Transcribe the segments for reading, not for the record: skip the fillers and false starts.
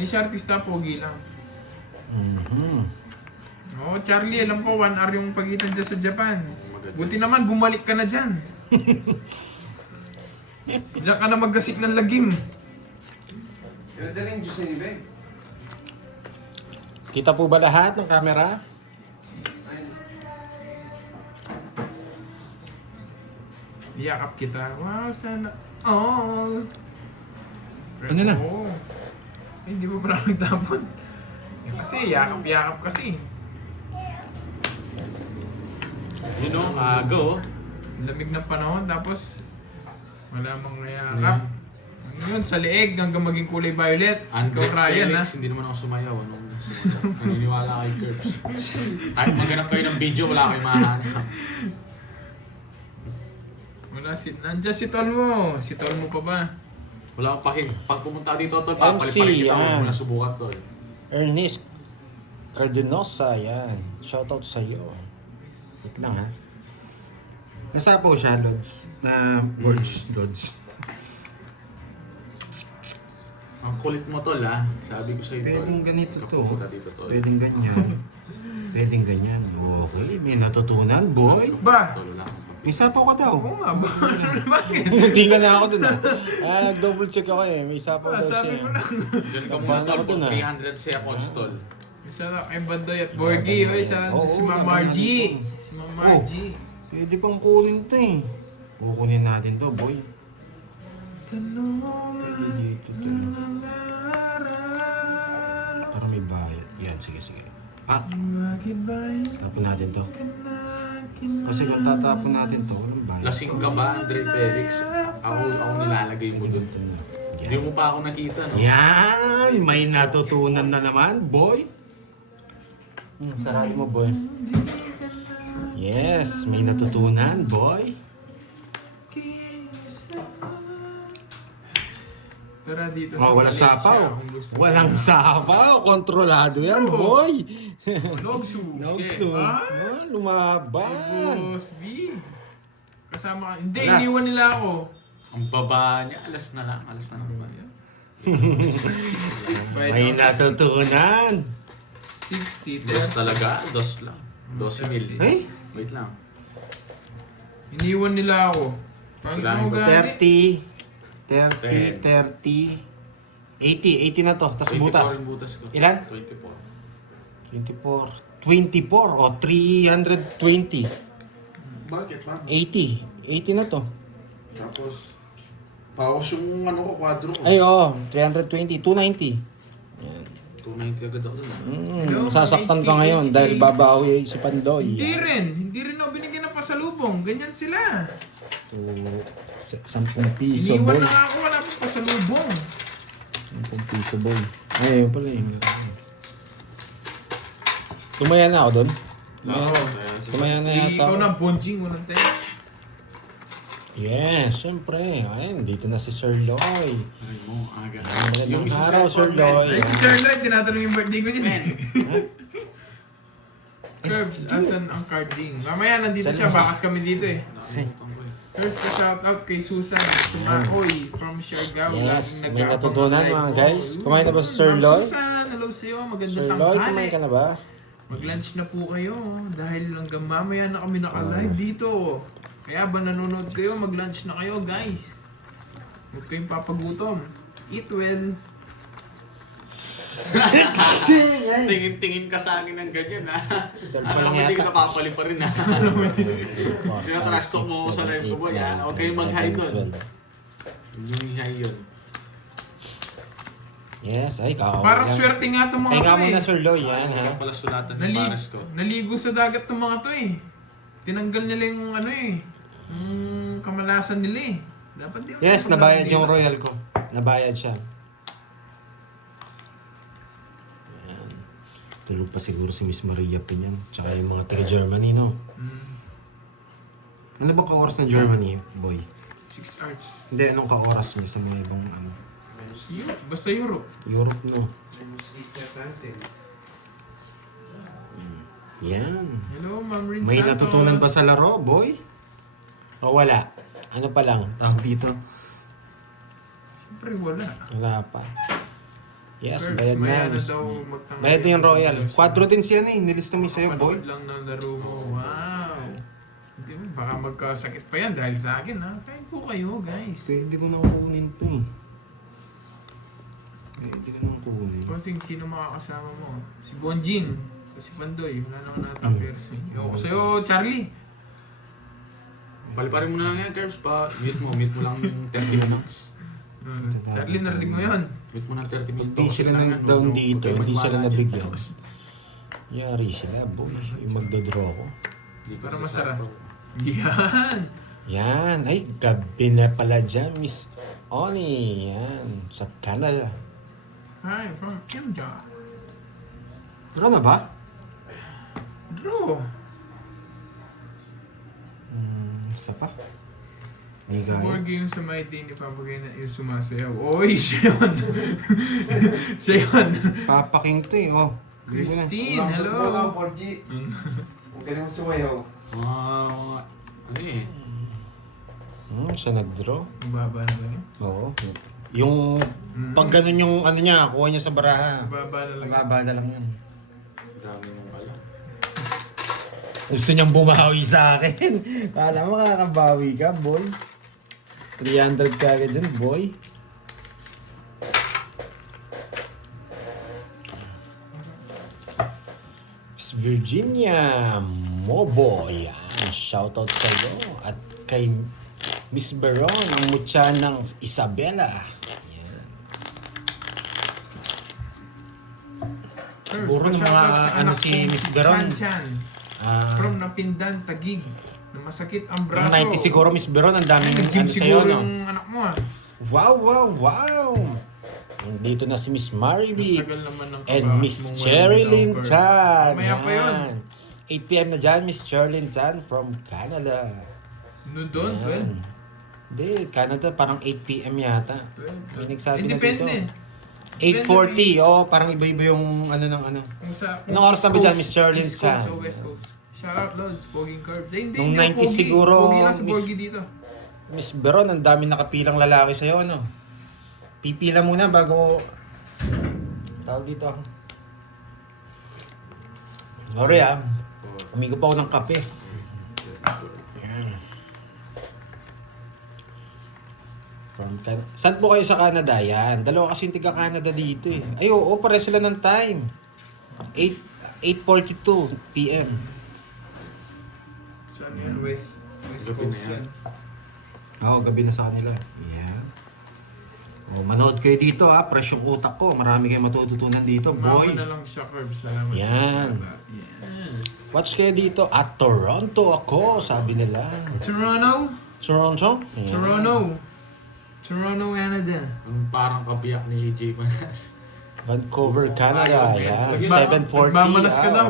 Hindi siya artista, pogi lang. Oo, Charlie, alam ko 1 hour yung pagitan dyan sa Japan. Buti naman, bumalik ka na dyan. Diyan ka na maggasik ng lagim. Dala yung juice ni Beng. Kita po ba lahat ng camera? Yakap kita. Wow, sana all. Ano na? Oo. Eh, hindi mo pa na nagtapon. Eh, kasi, yakap-yakap kasi. Yun o, agaw. Lamig ng panahon, tapos wala mang nayakap. Yun, sa leeg hanggang maging kulay violet. Ikaw, Andrex Ryan, ha? Felix, hindi naman ako sumayaw. Naniniwala kay Curbs. Kahit maghanap kayo ng video, wala kayong mahanap. Wala nandiyan si Tol mo. Si Tol mo pa ba? Wala akong pahin. Pag pumunta dito, tol, papaliparin kita. Huwag mo na subukan, tol. Ernest Cardenosa, yan. Shoutout sa iyo. Wait lang ha. Nasa po siya, Lods? Na words, Lods. Ang kulit mo, tol, ha? Sabi ko sa'yo, tol. Pwedeng ganito to. Pupunta dito, tol. Pwedeng ganyan. Pwedeng ganyan. Okay, may natutunan, boy. Ba? Tol, wala akong May sapaw ka daw. Oo nga ba? Bakit? Munti ka na ako dun ah. Double check ako eh. May sapaw daw Sabi siya. mo lang. Diyan ka muna, tol, Ako dun, for ah. 300 seconds, tol. Isa lang kay Bandoy at Borgie. Oy, siya Oo, si Ma'am oo, Margie. naman. Si Ma'am Margie. Pwede pang kunin to eh. Kukunin natin to, boy. Dito to. Para may bayad. Yan, sige, sige. Ah, tapon natin to. Kasi kung tatapon natin to, walang bayad. Lasing ka ba, Andre Felix? Ako nilalagay mo dun. Hindi mo pa ako nakita, no? Yan! May natutunan na naman, boy. Sarali mo, boy. Yes, may natutunan, boy. Pero dito Oh, walang Valencia, sapaw. kung gusto Walang mo. sapaw. Kontrolado yan, Oo. boy. Logsu. Nogso. Ah? Lumaban. Boss B. Kasama ka. Hindi, Alas. iniwan nila ako. Ang baba niya, alas na lang ba yan? May natutunan. 60, Dos talaga, dos lang. 12 mil. Ay? Wait lang. Iniwan nila ako. Pangit Kailangan mo ko gani. 30, 80 na to. Tapos 24 butas. yung butas ko. Ilan? 24. 24 o 320. Bakit? Paano? 80 na to. Tapos, paus yung ano ko, kwadro ko. Ay, oo. 320. 290. Yan. 290 agad ako dun. Hello, Sasaktan ka HK. ngayon dahil babawi si Pandoy. Hindi rin ako binigyan ng pasalubong. Ganyan sila. 10 piso, Iniwan boy. na nga ako, wala pa pasalubong. 10 piso, boy. Ay, yun pala eh. Tumaya na ako doon. Tumaya na Di, yata. ikaw ako. na, bonjing, walang tayo. Yes, syempre. Ayun, dito na si Sir Loy. Ay mo, aga. Magandang isa araw, sa Sir cellphone, Loy. Ay, si Sir Lloyd, tinatanong yung birthday ko niya. Curbs, asan ang carding? Mamaya nandito siya, bakas kami dito eh. Nakalimutan ko eh. First, shout-out kay Susan Sumakoy from Siargao. Yes, Laging may nag-aabang natutunan ng live mga ko. guys. Kumain na ba si Sir Ma'am Lloyd? Susan, hello sa'yo. Magandang Sir tanghali. Loy, kumain ka na ba? Mag-lunch na po kayo dahil hanggang mamaya na kami naka-live dito. Kaya ba nanonood kayo, mag-lunch na kayo guys. Huwag kayong papagutom. Eat well. Tingin-tingin ka sa akin ng ganyan, ha? Dahil pa Alam lang mo, hindi yata. ka napapali pa rin, ha? Tinatrash talk mo ako sa live ko, boy, ha? Huwag kayong mag-hi doon. Yung hi yun. Yes, ay, kakawa. Parang swerte nga itong mga Ay, to nga eh. muna, Sir Loy, yan, Ano ha? ka pala sulatan ng Nali- pares ko? naligo sa dagat itong mga to eh. Tinanggal nila yung ano eh. Yung kamalasan nila eh. Dapat di Yes, ako nabayad nila. yung royal ko. Nabayad siya. Ayan. Tulog pa siguro si Miss Maria Pinyan. Tsaka yung mga taga-Germany, no? Mm, Ano ba ka-oras ng Germany, boy? 6 arts. Hindi, anong ka-oras niya sa mga ibang ano? Basta Europe. Europe, no? Yan. Hello, Ma'am Rin May Santos. natutunan ba sa laro, boy? O wala? Ano pa lang? Tawag dito? Siyempre wala. Wala pa. Yes, Curbs, bayad maya na. na daw magtanggal Bayad na yung Royal. $2. 4 din siya na eh. Nilista mo sa'yo, boy. Kapanood lang ng laro mo. Wow. Hindi mo, baka magkasakit pa yan dahil sa akin ha. Kain po kayo guys. Pwede ko na kukunin to eh. Pwede ko na kukunin. Kung sino makakasama mo? Si Bonjing. Si Pandoy. Wala naman natapers. Ewan ko sa'yo, Charlie. Paliparin mo na lang yan, Curbs, pa. Mute mo lang yung 30 minutes. Charlie, narinig mo yun. Mute mo ng 30 minutes. Hindi sila nag-down dito. Hindi sila nabigyan. Yari sila, boy. Yung magdodraw ko. Para masarap. Yan. Yan. Ay, gabi na pala dyan, Miss Oni. Yan. Sa Canada. Hi, from MJ. Draw na ba? Draw. Isa pa. Hindi Sa kaya. board game sa may day ni Papagay na yung sumasayaw. Oy, siya yun. Siya yun. Papaking to eh, oh. Christine, Wala, hello. 4G. Huwag ka naman sumayaw. Ano eh? Siya nag-draw. Mababa na lang yun. Oo. Yung, pag ganun yung ano niya, kuha niya sa baraha. Mababa na lang yun. Mababa na lang yan. Dami nung pala. Gusto niyang bumawi sa akin. Kala mo makakabawi ka, boy. 300 ka agad dyan, boy. Miss Virginia Mobo. Yan. Shoutout sa iyo. At kay Miss Beron, ang mutya ng Isabela. Yan. Siguro ng mga ano si Miss Beron. Chan. Ah, From Napindan, Tagig. Na masakit ang Yung braso. 90 siguro, Miss Beron, ang daming Nag-gym ano sa'yo, siguro no? yung anak mo ah. Wow, wow, wow! Dito na si Miss Mariby Tagal naman ng and kabahas Miss mong Cherilyn walang Chan. Mamaya pa yun. Yan. 8 p.m. na dyan, Miss Cherilyn Chan from Canada. No, doon, Yan. Hindi, Canada parang 8 p.m. yata. 12. May nagsabi na Depende. dito. 8:40, oh, parang iba-iba yung ano ng ano. Kung sa, Anong oras East na ba dyan, Coast, Miss Cherilyn East Coast Chan? o West Coast. Shout out, Lods. Poging Curbs. Eh, hindi Nung nyo, 90 Pogi. siguro, Pogi lang sa Miss- Pogi dito. Miss Beron, ang dami nakapilang lalaki sa'yo, ano? Pipila muna bago... Tawag dito. Sorry ah. Umigo pa ako ng kape. Yan. Saan po kayo sa Canada? Yan. Dalawa kasi yung tiga-Canada dito eh. Ay, oo, pare sila ng time. 8:42 p.m. Saan yan? West Gabi na Coast yan. yan. Oo, gabi na sa kanila. Yan. Oh, manood kayo dito ah. Fresh yung utak ko. Marami kayong matututunan dito, Mama boy. na lang siya, Curbs. Salamat. Yan. Yes. Watch kayo dito at Toronto ako, sabi nila. Toronto? Toronto? Yan. Toronto. Toronto, Canada. Ang parang kabiyak ni AJ Manas. Vancouver, Canada. Yan. Magba- 7:40. magmamalas ka daw.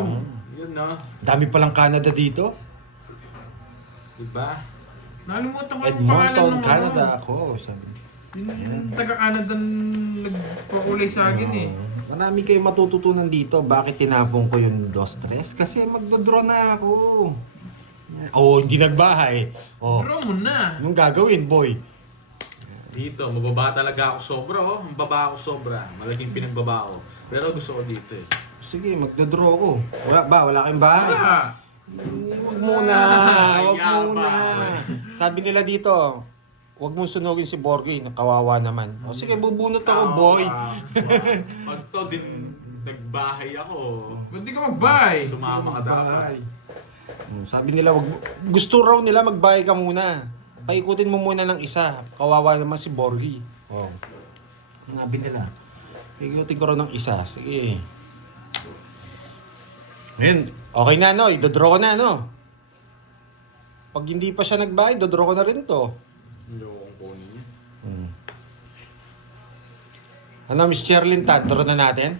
Yun no? Dami palang Canada dito. Diba? Nakalimutan ko yung pangalan Edmonton, ng Canada ano. ako. Sabi. Yung taga-Canada nagpakulay sa akin eh. Marami kayong matututunan dito. Bakit tinapong ko yung 2-3? Kasi magdodraw na ako. Yan. Oh, hindi nagbahay. Oh, Draw mo na. anong gagawin, boy? Dito, mababa talaga ako sobra oh. Ang baba ako sobra. Malaking pinagbaba ko. Pero gusto ko dito eh. Sige, magdodraw ako. Wala ba? Wala kayong bahay? Wala. Huwag muna. Huwag Yabang. muna. Sabi nila dito, huwag mong sunugin si Borgie. Kawawa naman. O sige, bubunot ako, boy. Pag to din nagbahay ako. Ba't di ka mag-buy? Sumama ka dapat. Sabi nila, gusto raw nila magbayad ka muna. Paikutin mo muna ng isa. Kawawa naman si Borgie. Oh. Sabi nila, paikutin ko raw ng isa. Sige. Ngayon, okay na no, idodraw ko na no. Pag hindi pa siya nagbayad, dodraw ko na rin to. Yung kunin niya. Ano, Miss Cherilyn, draw na natin?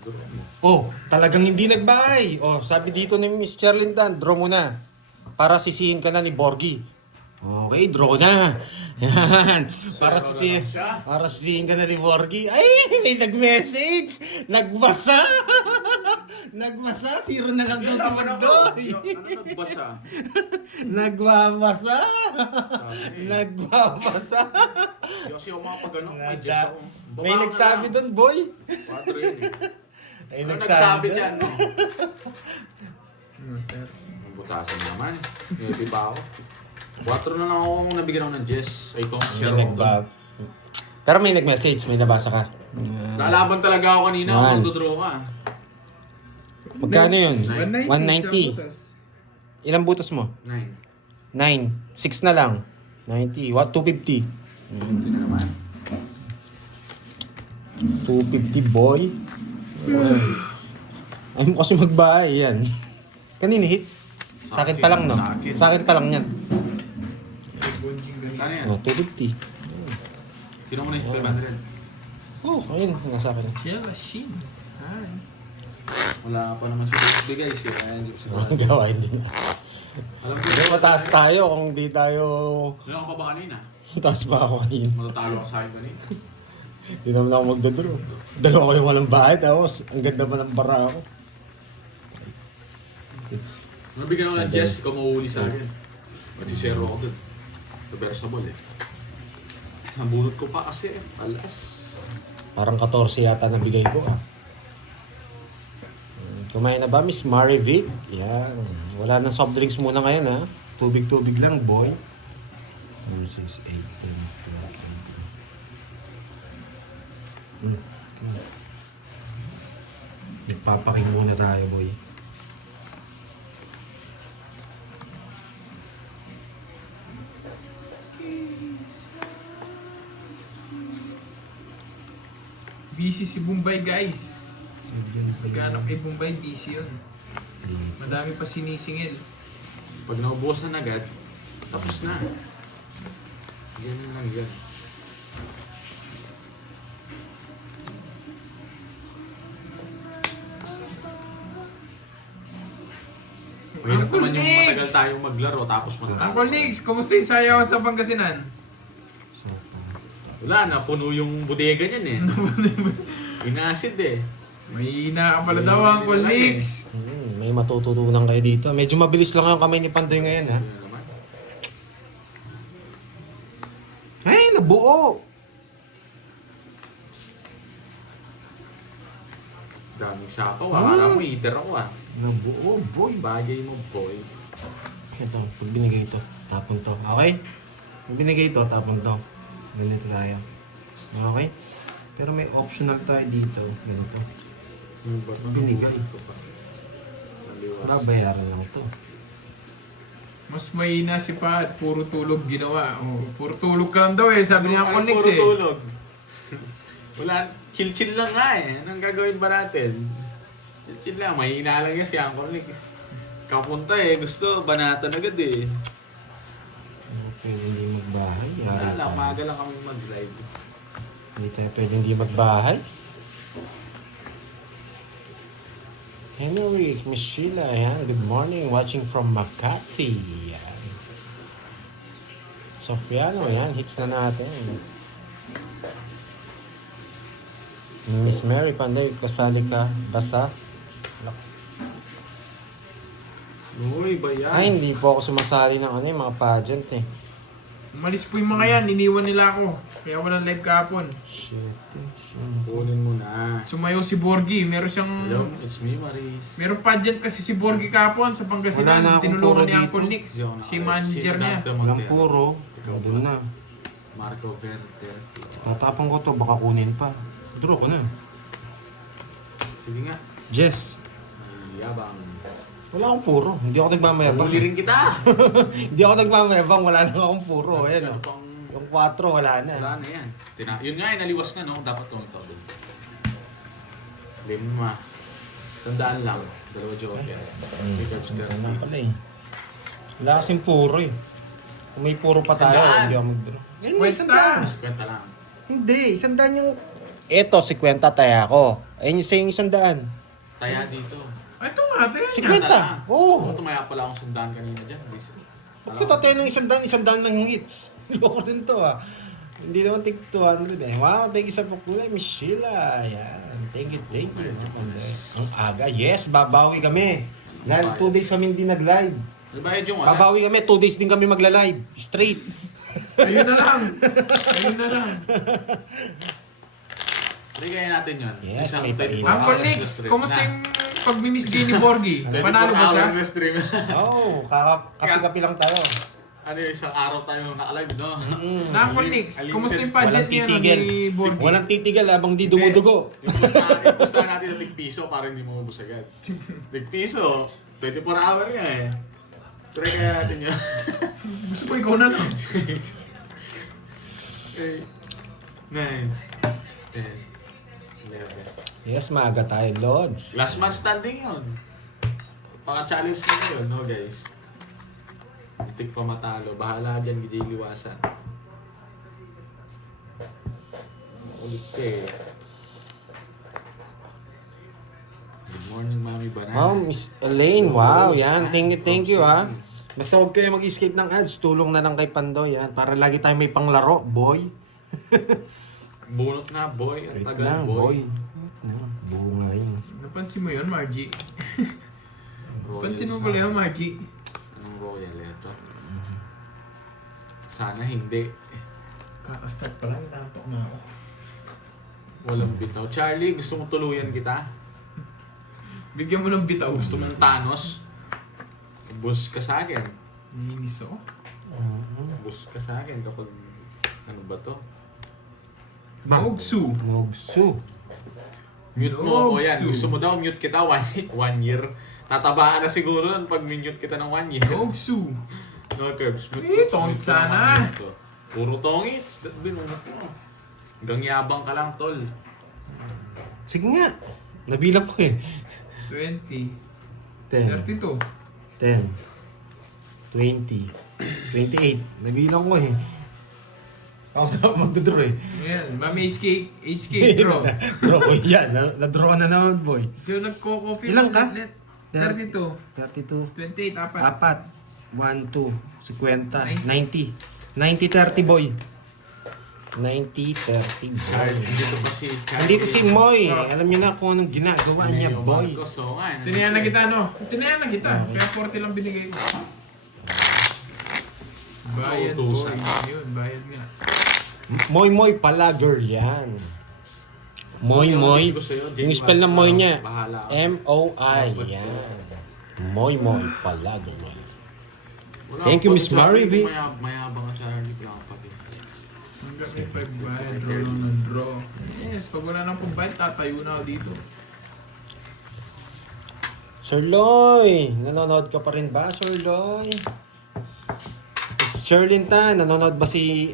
Draw mo. Oh, talagang hindi nagbayad. Oh, sabi dito ni Miss Cherilyn, draw mo na. Para sisihin ka na ni Borgie. Okay, draw na. Yan. Para sisihin ka na ni Borgie. Ay, may nag-message. Nagbasa. Nagmasa, zero na lang daw Yan, sa tama na mundo. ako. Ano nagbasa? Nagmamasa. Sabi. Nagmamasa. Hindi kasi ako makapag-ano. May Diyos ako. May nagsabi doon, boy. 4 yun eh. May Ano nagsabi dun. niyan? Ang butasan naman. Hindi pa ako. 4 na lang ako nabigyan ako ng Jess. Ay, ito, May zero. Pero may nag-message, may nabasa ka. Lalaban talaga ako kanina Man. kung magdodraw ka. Magkano yun? 190. 190. Ilang butas mo? 9. 9. 6 na lang. 90. What? 250. Hindi na naman. 250, boy. Ayaw mo kasi magbahay yan. Kanina hits? Sa akin pa lang, no? Sa akin. Sa akin pa lang yan. Ano yan? Oh, 250. Sino mo na yung 500? Oh, ayun. Nasa akin. Jella Shin. Hi. Wala pa naman si Bixby guys. Ayan, si Ang gawa, hindi na. Alam ko, Hindi, mataas tayo kung di tayo... Ilan ka pa ba kanina? Mataas pa ako kanina. Matatalo ka sa akin kanina. Hindi naman ako magdodro. Dalawa ko yung walang bahay, tapos ang ganda pa ng bara ako. Nabigyan ako ng Jess, ikaw mauuli sa akin. Magsisero ako dun. Reversible eh. Nabunot ko pa kasi. Alas. Parang 14 yata nabigay ko ah. Kumain na ba, Miss Marivic? Yan. Wala nang soft drinks muna ngayon ha. Tubig-tubig lang, boy. 1, 6, 8, 10, 12. Nagpapaking muna tayo, boy. Busy si Bombay, guys. Paghanap kay Bombay, busy yun. Madami pa sinisingil. Pag naubukas na agad, tapos na. Yan lang yan. Mahirap Uncle naman yung Nix! matagal tayong maglaro tapos matalo. Uncle Nix, kumusta yung sayawan sa Pangasinan? Wala na, puno yung bodega niyan eh. Inasid eh. May hina ka pala daw, Uncle Nix. May matututunan kayo dito. Medyo mabilis lang ang kamay ni Pandoy ngayon ha. Ano naman? Ay, nabuo! Daming sapaw. Akala mo eater ako ah. Nabuo, boy. Bagay mo boy. Ito, pag binigay ito, tapon to. Okay? Pag binigay ito, tapon to. Ganito tayo. Okay? Pero may optional tayo dito. Ganito. Binigay. Para bayaran lang to. Mas mahina si Pat, puro tulog ginawa. Oh, puro tulog ka lang daw eh, sabi ni Uncle Nix puro eh. tulog? Wala, chill-chill lang nga eh. Anong gagawin ba natin? Chill-chill lang, mahina lang yan si Uncle Nix. Kapunta eh, gusto, banatan agad eh. Pwede hindi magbahay. Wala lang, maaga lang kami mag-drive. Hindi tayo pwede hindi magbahay. Henry, Miss Sheila, yan. Good morning. Watching from Makati. Yan. Sofiano, yan. Hits na natin. Miss Mary, Panday, kasali ka. Basta. Uy, ba yan? Ay, hindi po ako sumasali ng ano, yung mga pageant eh. Umalis po yung mga yan, iniwan nila ako. Kaya walang live kahapon. Shit. Kunin mo na. Sumayaw si Borgie, meron siyang... Hello, it's me, Maris. Meron pageant kasi si Borgie kahapon sa Wala na Pangasinan. akong Tinulungan puro ni dito. Uncle Nix. Si manager niya. Walang puro. Doon na. Marco Verde. Tatapang ko to, baka kunin pa. Draw ko na. Sige nga. Jess. Ay, yabang. Wala akong puro. Hindi ako nagmamayabang. Huli rin kita. Hindi ako nagmamayabang. Wala na akong puro. Ayan Ano o. pang... Yung 4, wala na. Wala na yan. Yun nga, naliwas na, no? Dapat tumito doon. 5. Tandaan lang. 2 joker. Because Wala pala eh. Wala kasing puro eh. Kung may puro pa tayo, Sandaan. hindi ako mag-draw. Hindi, Kwenta. sandaan. Mas kwenta lang. Hindi, sandaan yung... Eto, 50 tayo ako. Ayun yung saying sandaan. Taya dito. Ay, ito nga, ito yan. 50. Oo. Oo, tumaya pala akong sandaan kanina dyan. Bakit tayo ng isandaan lang yung hits? Loko rin to ah. Hindi naman tig 200 eh. Wow, thank you sa pakulay, Miss Sheila. Yan. Thank you, thank you. Ang aga. Yes, babawi kami. Dahil 2 days kami hindi nag-live. Bayad yung oras. Babawi kami, 2 days din kami magla-live. Straight. Ayun na lang. Ayun na lang. Bigay natin yun. Yes, Isang may 24 pain. Uncle hours Nix, na stream kumusta na. yung pag-mimisgay ni Borgie? 24 Panalo ba siya? hour na stream. Oo, kapi-kapi lang tayo. Ano yung isang araw tayo naka-live, no? Na Uncle Nix, Unlimited. kumusta yung budget Walang niya titigil. ni Borgie? Walang titigil habang di dumudugo. Yung pustahan natin na tig-piso para hindi mo ubus agad. Tig-piso, 24 hour nga eh. Try kaya natin yun. Gusto ko ikaw na lang. 8, 9, 10, 11. Yes, maaga tayo, Lods. Last man standing yun. Paka-challenge na yun, no guys? Itik pa matalo. Bahala dyan, hindi liwasan. Ulit eh. Good morning, Mami Banana. Wow, Miss Elaine, wow, Rose, yan. Thank you, Rose. ha. Basta huwag kayo mag-escape ng ads, tulong na lang kay Pandoy, yan. Para lagi tayo may panglaro, boy. Bunot na, boy. At Wait tagal, lang, boy. Bunga yun. Napansin mo yun, Margie? Royals Pansin mo na. pala yun, Margie? Anong royal ito? Sana hindi. Kakastart pa lang, natok na ako. Walang bitaw. Charlie, gusto mo tuluyan kita? Bigyan mo ng bitaw. Gusto mong Thanos? Bus ka sa akin. Ninis ako. Bus ka sa akin kapag... Ano ba to? Mogsu. Mogsu. Mute mo ako yan. Mogsu. Gusto mo daw mute kita 1 year. Tataba ka na siguro nun pag mute kita ng 1 year. Mogsu. No, Curbs. Eh, tongit sana. Puro tongits. Binunot mo. Hanggang yabang ka lang, tol. Sige nga. Nabilang ko eh. 20. 10, 32. 10, 20, 28. Nabilang ko eh. Ako na magdodraw eh. Ayan, mami HK draw. Bro, yan. Na-draw na naman, boy. Yung nagko-coffee. Ilang ka? Net. 32. 32. 28, apat. Apat. 1, 2, 50, 90. 90-30, boy. 90-30, boy. Charlie, dito pa si Charlie. Andito si Moy. Alam niyo na kung anong ginagawa niya, boy. So, nga, Tinayan na kita, no? Tinayan na kita. Okay. Kaya 40 lang binigay ko. Bayad, boy. Utusan. Yun, bayad nga. Moy Palager yan. Moy. Yung spell ng Moy niya. Bahala ako. M-O-I. Yan. Moy Palager. Wala Thank akong you, Miss Charlie, Marivi. Mayabang ka, Charlie. Kaya ang pati. Hanggang may 5 bayad, draw lang ng draw. Yes, pag wala nang pambayad, tatayo na ako dito. Sir Loy, nanonood ka pa rin ba, Sir Loy? Miss Sherlyn Tan, nanonood ba si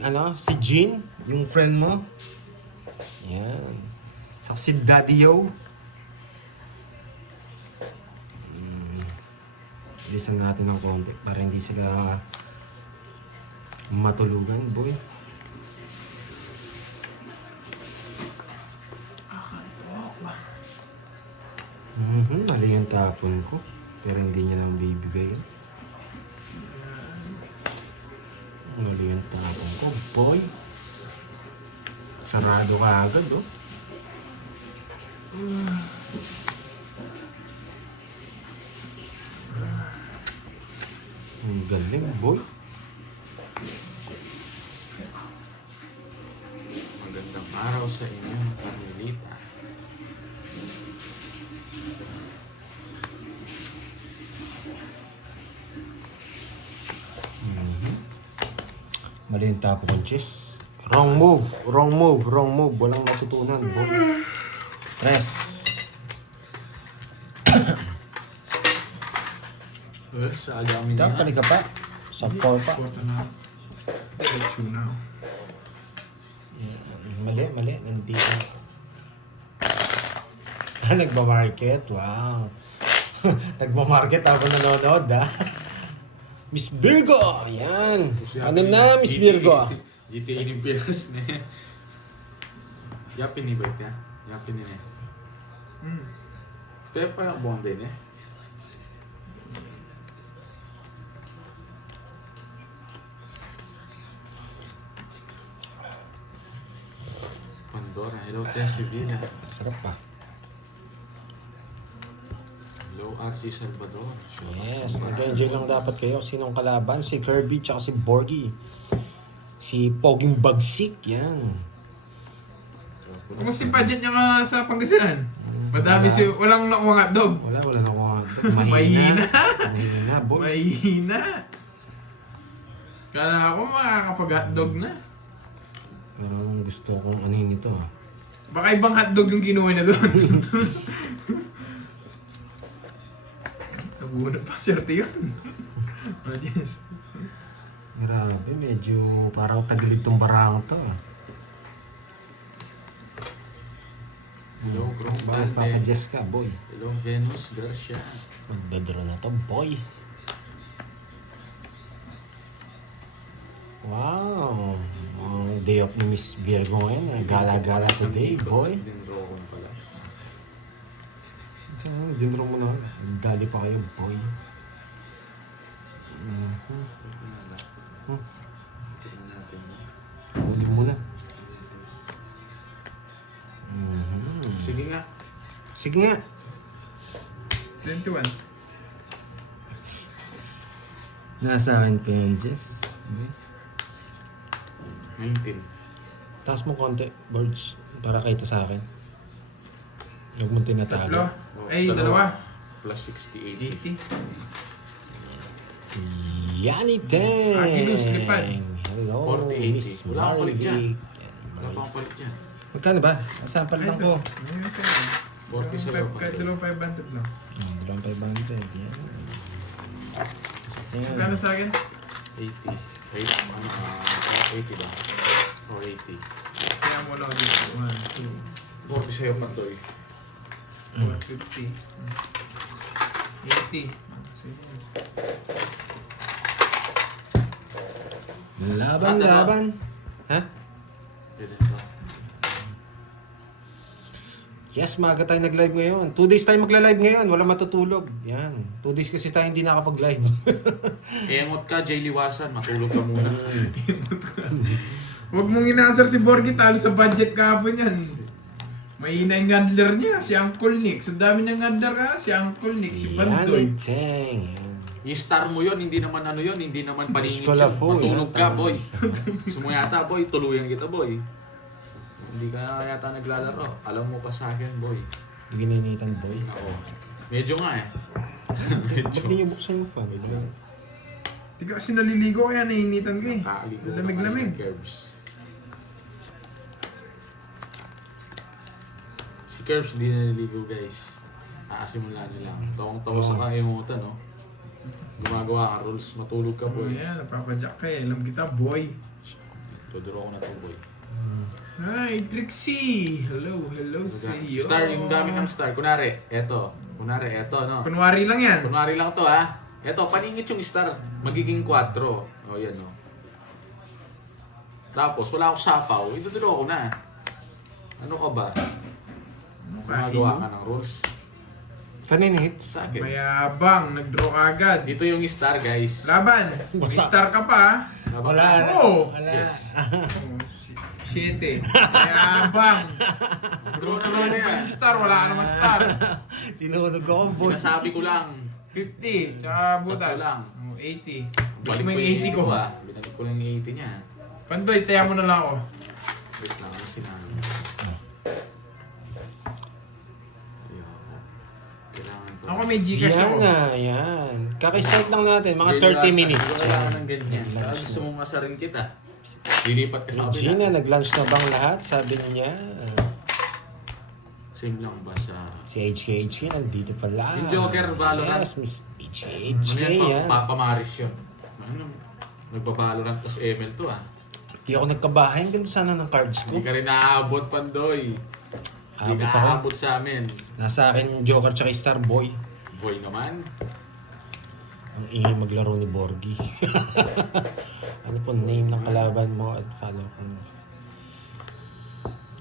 Jean? Yung friend mo? Yan. Saka si Daddy Yo. Listen natin ng konti para hindi sila matulugan, boy. Mali yung tapon ko. Pero hindi niya lang bibigay. Mali yung tapon ko, boy. Sarado ka agad, oh. Ang galing, boy. Magandang araw sa inyo, Carmelita. Mali yung tapon ng chess. Wrong move. Walang matutunan, boy. Press. Sa alamin Tap, na. balik ka pa. Sa 4 pa. Quarter na. Diretso na. Mali. Nandito. Nagmamarket. Wow. Nagmamarket habang nanonood, ha? Miss Virgo! Yan. Ano na, Miss Virgo? GTA ni Pilas na yan. Yapin ni Bert ya? Yapin ni niya. Pero pa yung buwan din eh. Hello, Tessie Villa. Sarap pa. Hello, Archie Salvador. Yes, nag-enjoy lang dapat kayo. Sinong kalaban? Si Kirby tsaka si Borgie. Si Poging Bagsik, yan. Kumusta yung budget niya nga sa Pangasinan? Madami walang nakuha hotdog. Wala na ako. Mahina. Mahina, boy. Mahina. Kala ko makakapag-hotdog na. Pero gusto kong anin ito. Baka ibang hotdog yung kinuha niya doon. Nabuno pa, swerte yun. Oh, yes. Grabe, medyo parang tagilid tong barang to. Hello, Grong Bakit Balde. papadjust ka, boy? Hello, Venus Garcia. Magdadro na to, boy. Wow! Ang day off ni Miss Virgo ngayon. Gala-gala today, boy. Din Rocon pala. Dinro mo na. Dali pa kayo, boy. Tingnan natin. Huli mo na. Sige nga. Sige nga. 21. Nasa akin pa yun, Jess. 19. Taas mo konti, Birds. Para kita sa akin. Huwag mong tinatago. Tatlo. Ay, dalawa. Plus 60, 80. 80. Yani Teng! Agilus, lipad. Hello, 40, 80. Miss Wala akong palit dyan. Marvick. Wala pa akong palit dyan. Magkano ba? Sample lang ko. 40 sa loob. Kahit dalawang 500 lang. Dalawang 500. Yan. Magkano sa akin? 80. 80 ba? Or 80. Kaya mo lang dito. 1, 40 sa'yo, Pantoy. 2, 150. 80. Sige. Laban. Ha? Pwede ba? Yes, maaga tayo nag-live ngayon. 2 days tayo magla-live ngayon. Wala matutulog. Yan. 2 days kasi tayo hindi nakapag-live. Engot ka, Jay Liwasan. Matulog ka muna. Huwag mong inaasar si Borgie, talo sa budget kahapon yan. Mahina yung handler niya, si Uncle Nick. Sa dami niyang handler ha, si Uncle Nick, si Bantoy. Yani Teng. I-star mo yun, hindi naman ano yun, hindi naman paningin Iskola yun. po, Matulog yan. ka, boy. Sumuyata, boy. Tuluyan kita, boy. Hindi ka yata naglalaro. Alam mo pa sa akin, boy. Gininitan, boy. Oo. Medyo nga eh. Ba't hindi nyo buksan yung fan? Di ka kasi naliligo kaya nainitan ka eh. Kakaligo ka Lamig-lamig. ng Curbs. Si Curbs hindi naliligo, guys. Nakasimula na lang. Tawang-tawa sa kaimutan, no? Gumagawa ka rules, matulog ka, Oh, boy. yeah, napapadyak ka eh. Alam kita, boy. Tuduro ko na to, boy. Hi, Trixie! Hello sa iyo. Star, yung gamit ng star. Kunwari, eto, no? Kunwari lang yan. Kunwari lang to, ha? Eto, paningit yung star. Magiging 4. O, yan, no? Tapos, wala akong sapaw. Ituturo ko na. Ano ka ba? Gumagawa ka ng rules. Kanin hits? Sa akin. Mayabang, nag-draw agad. Dito yung star, guys. Laban, may Wasa. star ka pa. Wala. Oh! Yes. 7. Mayabang. Draw na Draw lang pa yan. yung star, wala ka naman star. Sinunog ako, boy. Sinasabi ko lang. 50, tsaka butas. Tatlo lang. 80. Balik Balik mo yung 80 ko. Binalik ko lang yung 80 niya. Pantoy, taya mo na lang ako. Wait lang, ano sinabi? Kailangan to. Ako may Gcash Yan ako. na, yan. Kakistart lang natin, mga Jay 30 Liwasan, minutes. Hindi ko kailangan ng ganyan. Baka gusto mong asarin kita. Lilipat ka sa kabila. Gina, nag-lunch na bang lahat? Sabi niya. Same lang ba sa... Si HKHK nandito pala. Yung Joker, Valorant. Yes, Miss Ano HKHK yan? yan. Papamaris yun. Ano? Nagbabalorant tas ML to ah. Hindi ako nagkabahay. Ang ganda sana ng cards ko. Hindi ka rin naaabot, Pandoy. Hindi Abot ako. naaabot sa amin. Nasa akin yung Joker tsaka Starboy. Boy naman. Ang ingay maglaro ni Borgie. Ano po name ng kalaban mo at follow ko.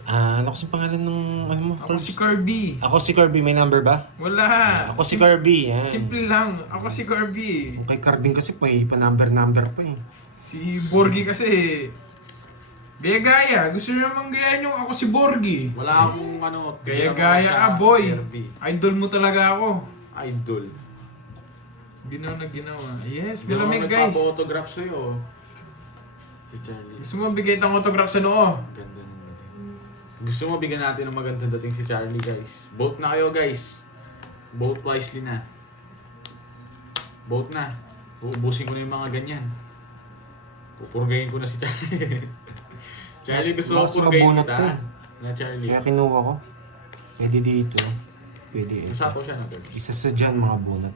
Ano kasi pangalan ng ano mo? Ako si Kirby. Ako si Kirby, may number ba? Wala. Ako si Kirby, yan. Simple lang. Ako si Kirby. Kung kay Carding kasi may pa-number pa eh. Si Borgie kasi Gaya-gaya. Gusto nyo naman gayahin yung ako si Borgie. Wala akong ano, Gaya-gaya boy. Kirby. Idol mo talaga ako. Idol. Hindi na ako nagginawa. Yes, Hindi malamig ako guys. nagpapa-autograph sa'yo. Si Charlie. Gusto mo bigay itang autograph sa noo? Ganda ng dating. Gusto mo bigyan natin ng magandang dating si Charlie, guys. Vote na kayo, guys. Vote wisely na. Vote na. Uubusin ko na yung mga ganyan. Pupurgayin ko na si Charlie. Charlie, gusto mo Mas purgayin mabunot kita? to eh. Na Charlie. Kaya kinuha ko. Pwede dito. Pwede ito. Nasapo siya na, girl. Isa sa dyan mga bunot.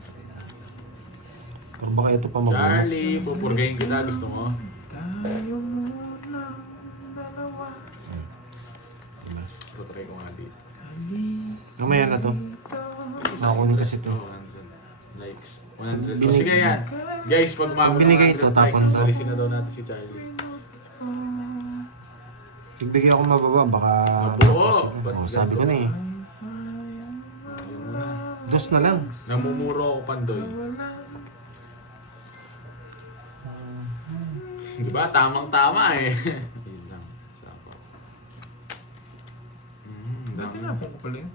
Pero baka ito pa mabunot. Charlie, pupurgayin kita. Gusto mo? Tayo muna dalawa. Tutry ko nga dito. Mamaya na to. Nakunin kasi to. 100 likes. 100. O sige yan. Guys, pag umabot ng Binigay ito, 100 tapon likes, to. alisin na daw natin si Charlie. Ibigay ako mababa, baka... Oo. Oh, sabi ko na eh. Ayun na. Dos na lang. Namumuro ako pandoy. Di ba? Tamang-tama eh. Ayun lang. Sapa. Dati na po ko pala yun.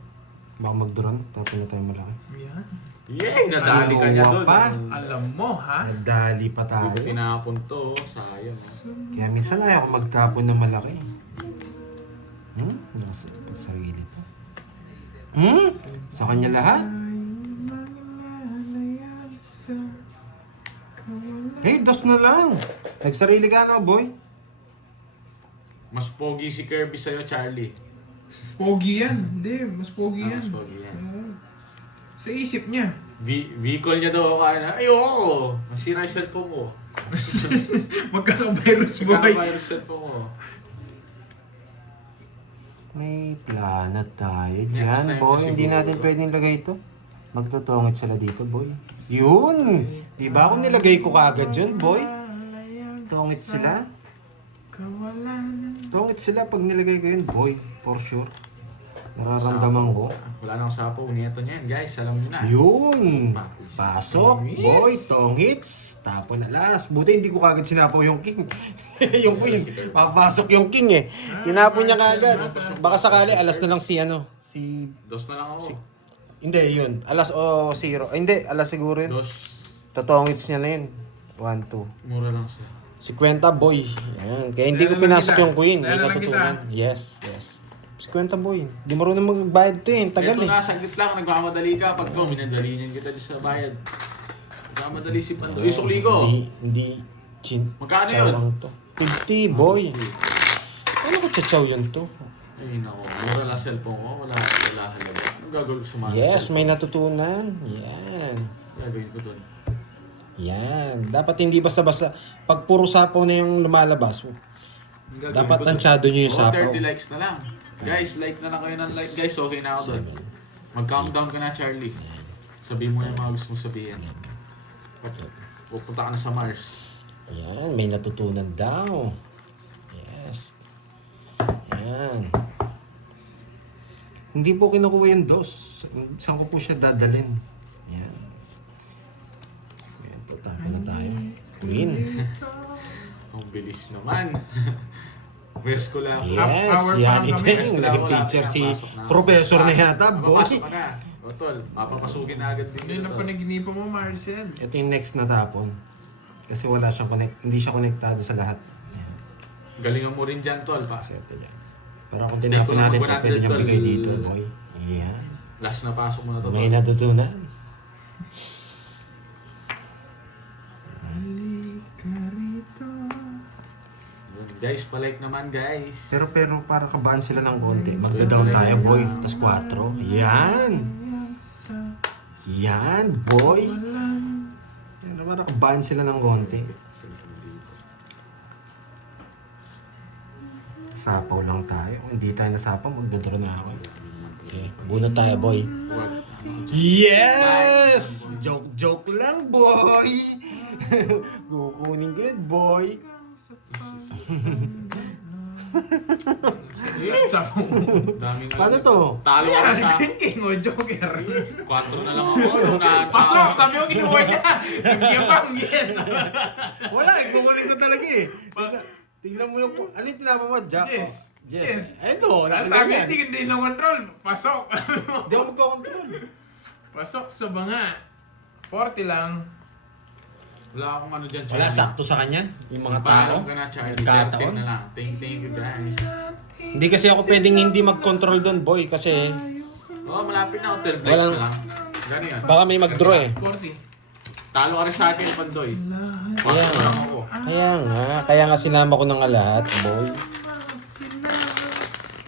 Baka magduran, tapos na tayo malaki. Yan. Yay! Nadali ka niya doon. Pa. Alam mo ha? Nadali pa Hindi tayo. ko tinapon to. Sayang. Oh. Kaya minsan ayaw ko magtapon ng malaki. Nasa sarili pa. Sa kanya lahat? Hey, dos na lang. Nagsarili ka na, boy. Mas pogi si Kirby sa'yo, Charlie. Pogi yan. Hindi, mas pogi yan. Mas pogi yan. Oo. Sa isip niya. V-call niya daw ako kaya. Ayoko! Masira yung cellphone ko. Magkaka-virus boy. Kaka-virus cellphone ko. May plano tayo Next dyan, time boy. na Hindi siguro. natin pwedeng lagay ito. Magtutungit sila dito, boy. Yun! Di ba kung nilagay ko kaagad yun, boy? Tungit sila. Kawalan. Tungit sila pag nilagay ko yun, boy. For sure. Nararamdaman ko. Wala na akong sapo. Unieto niya yan, guys. Alam niyo na. Yun! Pasok, Tongits. boy, tongits. Tapon alas. Buti hindi ko kagad sinapo yung king. Yung queen. Papasok yung king eh. Tinapon niya kagad. Baka sakali alas na lang si ano. Si... Dos na lang ako. Hindi, yun. Alas o zero. Ay, hindi. Alas siguro yun. Dos. Totongits niya na yun. 1, 2. Mura lang siya. Si Kwenta boy. Yan. Kaya hindi ko Kaya na lang pinasok kita. yung queen. Kaya Hindi na lang natutunan. Yes, yes. Si Kwenta boy. Hindi marunong magbayad to eh. Tagal Ito eh. na, saglit lang. Nagmamadali ka. Pag ko, minadali niyan kita sa bayad. Nagmamadali si Pando. Yung sukli ko. Hindi. Chin. Magkano yun? Tsawang to. 50 boy. Ano ko tsatsaw yun to? Ay, nako. Mura lang cellphone ko. Wala halaga. Anong gagawin ko sa mga Yes, may cellphone? natutunan. Yan. Gagawin ko dun. Yan. Dapat hindi basta-basta. Pag puro sapaw na yung lumalabas, Ang gagawin dapat ko dun. tansyado nyo yung Oo, sapaw. 30 likes na lang. Guys, like na lang kayo ng like. Guys, okay na ako dun. Mag-countdown ka na, Charlie. Sabihin mo yung mga gusto mong sabihin. Pupunta ka na sa Mars. Ayan, may natutunan daw. Yes. Ayan. Hindi po kinukuha yung dos. Saan ko po siya dadalhin? Ayan. Ayan po, tapo na tayo. Queen. Ang bilis naman. West ko lang. Yes, hour pa yan lang kami. ito yung naging teacher si Professor na yata, boy. Papasok ka na. O tol, mapapasukin na agad din. Hindi na dito. panaginipan mo, Marcel. Ito yung next na tapon. Kasi wala siyang hindi siya konektado sa lahat. Ayan. Galingan mo rin dyan, tol. Pa. Kasi ito yan. Pero kung Hindi, tinapon kung natin, mag- pwede niyang 100 bigay dito, boy. Ayan. Last na pasok mo na to. May tol. natutunan. Halika rito. Yun, guys, palike naman, guys. Pero para kabahan sila ng konti. Magda-down tayo, boy. Tapos 4. Yan. Yan, boy. Yan, para kabahan sila ng konti. Sapaw lang tayo. Kung hindi tayo nasapaw, magdodoro na ako. Okay, bunot tayo, boy. Huwag. Yes! Joke lang, boy! Kukunin ko yun, boy. Sabi mo. Daming Paano to? Talo ako sa King o Joker. 4 na lang ako. Nung Pasok! Sabi mo kinuha niya. Yung yabang, yes. Wala eh, kukunin ko talaga eh. Tingnan mo yung... Ano yung tinama mo? Jack? Yes. Yes. Yes. Ayun o. Sabi, hindi na control. Pasok. Hindi ako magkakontrol. Pasok sa banga. 40 lang. Wala akong ano dyan, Wala, Charlie. sakto sa kanya. Yung mga tao. Paalam ka na, Charlie. Nagkataon. 13 na lang. Thank you, guys. Hindi kasi ako pwedeng hindi mag-control doon, boy. Kasi Oo, malapit na. 12 likes Walang- na lang. Gano'n yan. baka may mag-draw eh. 40. Talo ka rin sa akin, Pandoy. Kaya Pasok nga. lang ako. Kaya nga sinama ko ng lahat, boy.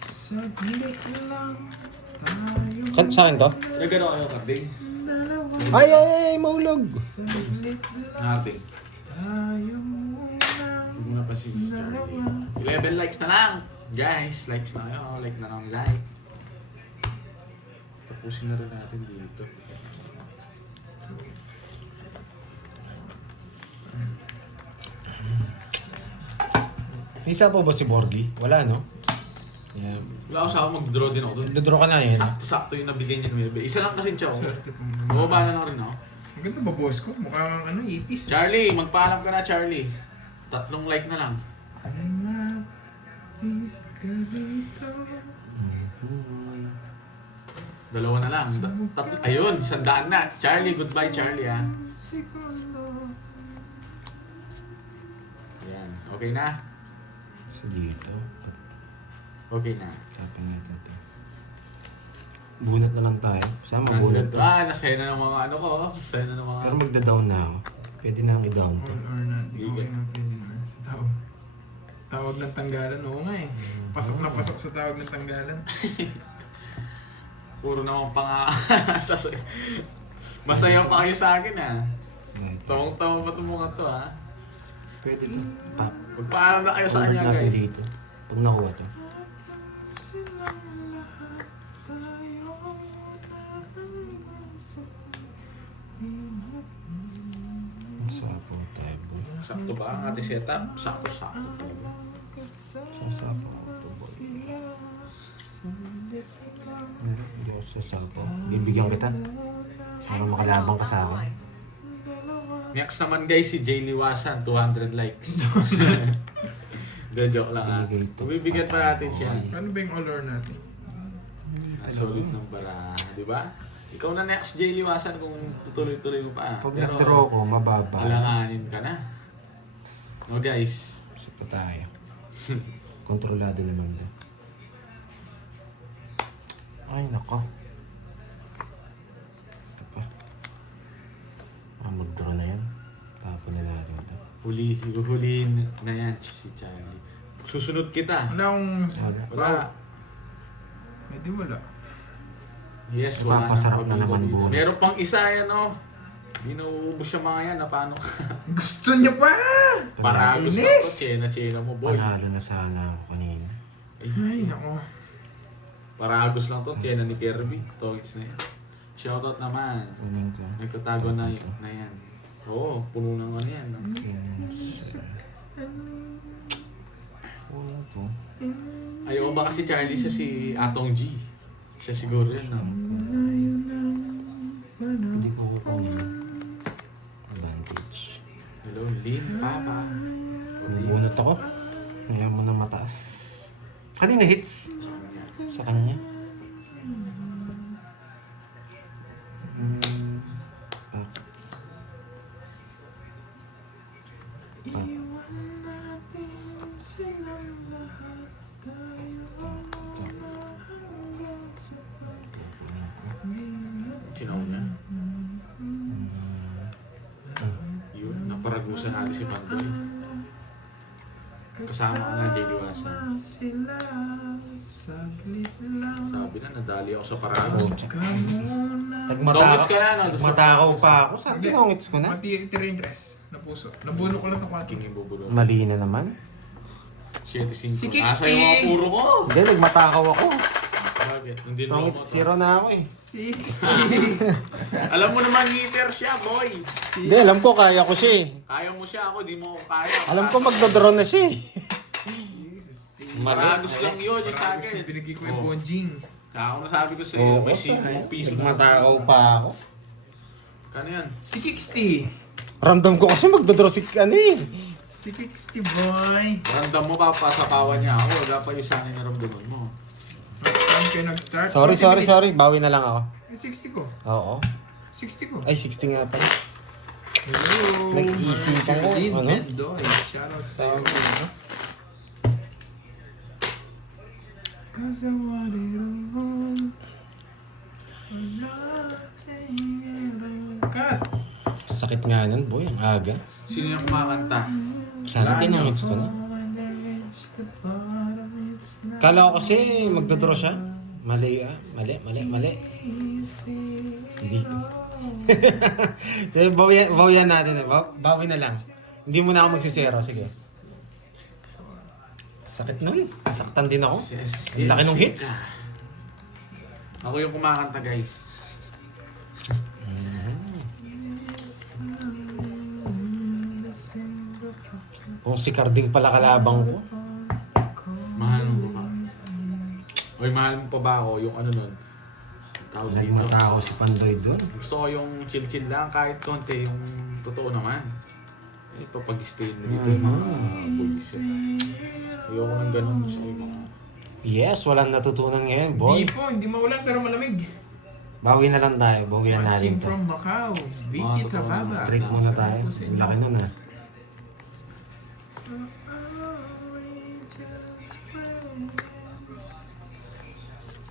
Saglit lang tayo. Sa akin to? Nagano kayo, Karding? Ay, maulog. Saglit lang Narating. tayo muna. Huwag mo na pa si Charlie. 11 likes na lang. Guys, likes na kayo. Like na lang, like. Tapusin na rin natin dito. May isa pa ba si Borgie? Wala, no? Yeah. Wala ako sa ako, mag-draw din ako doon. Nagdodraw ka na yun. Sakto yung nabigay niya ng 9. Isa lang kasi siya ako. Swerte po. Bumaba na lang rin ako. Ang ganda ba boss ko? Mukhang ano, ipis. Charlie, magpaalam ka na, Charlie. 3 like na lang. Lumapit ka dito. 2 na lang. Ayun, 100 na. Charlie, goodbye, Charlie, ha. Segundo. Yan. Okay na? Sige, ito. Okay na. Tapin natin ito. Bunat na lang tayo. Sama bunat to. Nasaya na ng mga ano ko. Nasaya na ng mga... Pero magda-down na ako. Pwede na akong i-down to. All or nothing. Okay na, pwede na. Sa tawag. Tawag ng tanggalan, oo nga eh. Pasok na pasok sa tawag ng tanggalan. Puro naman pang... Masaya pa kayo sa akin, ha. Tawang-tawa pa itong mga to, ha. Pwede to. Pa. Magpaalam na kayo sa Forward kanya, natin guys. dito. Pag nakuha to. Silang lahat tayo nasa inat. Sapo tayo, boy. Sakto ba ang ating setup? Sakto-sakto. Sasapo to, boy. Hindi ako sasapo. Bibigyan kita. Para makalabang ka sa akin. Next naman guys, si Jay Liwasan, 200 likes. The joke lang, ha. Bigay to. Bibigyan pa natin siya. Ano ba yung all or nothing? Solid ng bara, di ba? Ikaw na next, Jay Liwasan, kung tutuloy-tuloy mo pa. Pag nag-draw ko, mababa. alanganin ka na. No guys. Gusto pa tayo. Kontrolado naman din. Ay, nako. Ito pa. Mag-draw na yan. Tapon na natin ito. Hulihin na yan si Charlie. Susunod kita. Wala akong... Wala. Hindi wala. Yes, wala Napapasarap na naman dito. buo. Meron pang isa yan, oh. Hindi nauubos siya mga yan, paano? Gusto niya pa! Para gusto Inis! ko, chena mo, boy. Panalo na sana ako kanina. Ay, nako. Paragos lang to, chena ni Kirby. Togits na yan. Shoutout naman. Kunin ko. Nagtatago na yan. Oo, puno ng ano yan. No? Kunin ko. Ayaw ba kasi Charlie siya si Atong G? Siya siguro yan, no? Hindi ko kukunin. Advantage. Hello, Lin, Papa. Nabunot ako. Ngayon mo na mataas. Kanina hits. Sa kanya. Iwan natin silang lahat tayo hanggang sa Sinaw niya. Yun, naparagusan natin si Pandoy. Kasama ka na, Jay Liwasan. sila saglit lang. Sabi na, nadali ako sa paragos. Ka muna. Tongits ka na, no? Nagmatakaw pa ako. Sabi tongits ko na. Mati yung dress na puso. Nabuno ko lang ng kwati. King yung bubulo. Mali na naman. 7-5. Si Kixie! Asa yung mga puro ko? Hindi, nagmatakaw ako. Bakit? Hindi na Tongits zero na ako eh. 60. Alam mo naman, hitter siya, boy. Hindi, alam ko kaya ko siya eh. Kaya mo siya, ako di mo ko kaya. Alam ko magdodraw na siya eh. Maragos lang yun, yung sa akin. Pinigay ko yung bonjing. Kaya ako nasabi ko sa'yo, may 5 piso na. Nagmatakaw pa ako. Kano yan? Si Kixty. Ramdam ko kasi magdodraw si ano eh. 60 boy. Random mo pa, pasapawan niya ako. Wala pa yung sana yung naramdaman mo. Saan kayo nag-start? Sorry, 40 sorry, minutes. sorry. Bawi na lang ako. Yung 60 ko. Oo. 60 ko. Ay, 60 nga pala. Hello. Nag-iisipan ko, Jerlyn ano? Mendoy. Shoutout sa'yo. Cause I want it all. Cut! Sakit nga nun, boy. Ang aga. Sino yung kumakanta? Sana tinangits ko na. Kala ko kasi magdodraw siya. Mali ah. Mali. Hindi. So, bawian natin. Bawi na lang. Hindi mo na ako magsisero. Sige. Sakit nun. Saktan din ako. Ang laki nung hits. Ako yung kumakanta, guys. Kung si Carding pala kalabang ko. Mahal mo ba? Oy, mahal mo pa ba ako? Yung ano nun? Tawag dito. Nagmatao si Pandoy doon. Gusto ko yung chill-chill lang kahit konti. Yung totoo naman. Eh, papag-stay mo dito yung mga boys. Ayoko ng ganun. Gusto ko yung mga... Yes, walang natutunan ngayon, boy. Hindi po, hindi maulan pero malamig. Bawi na lang tayo. Bawian natin Watching to. from Macau. Vicky totoo. Tababa. Strict muna tayo. Ang laki nun ah.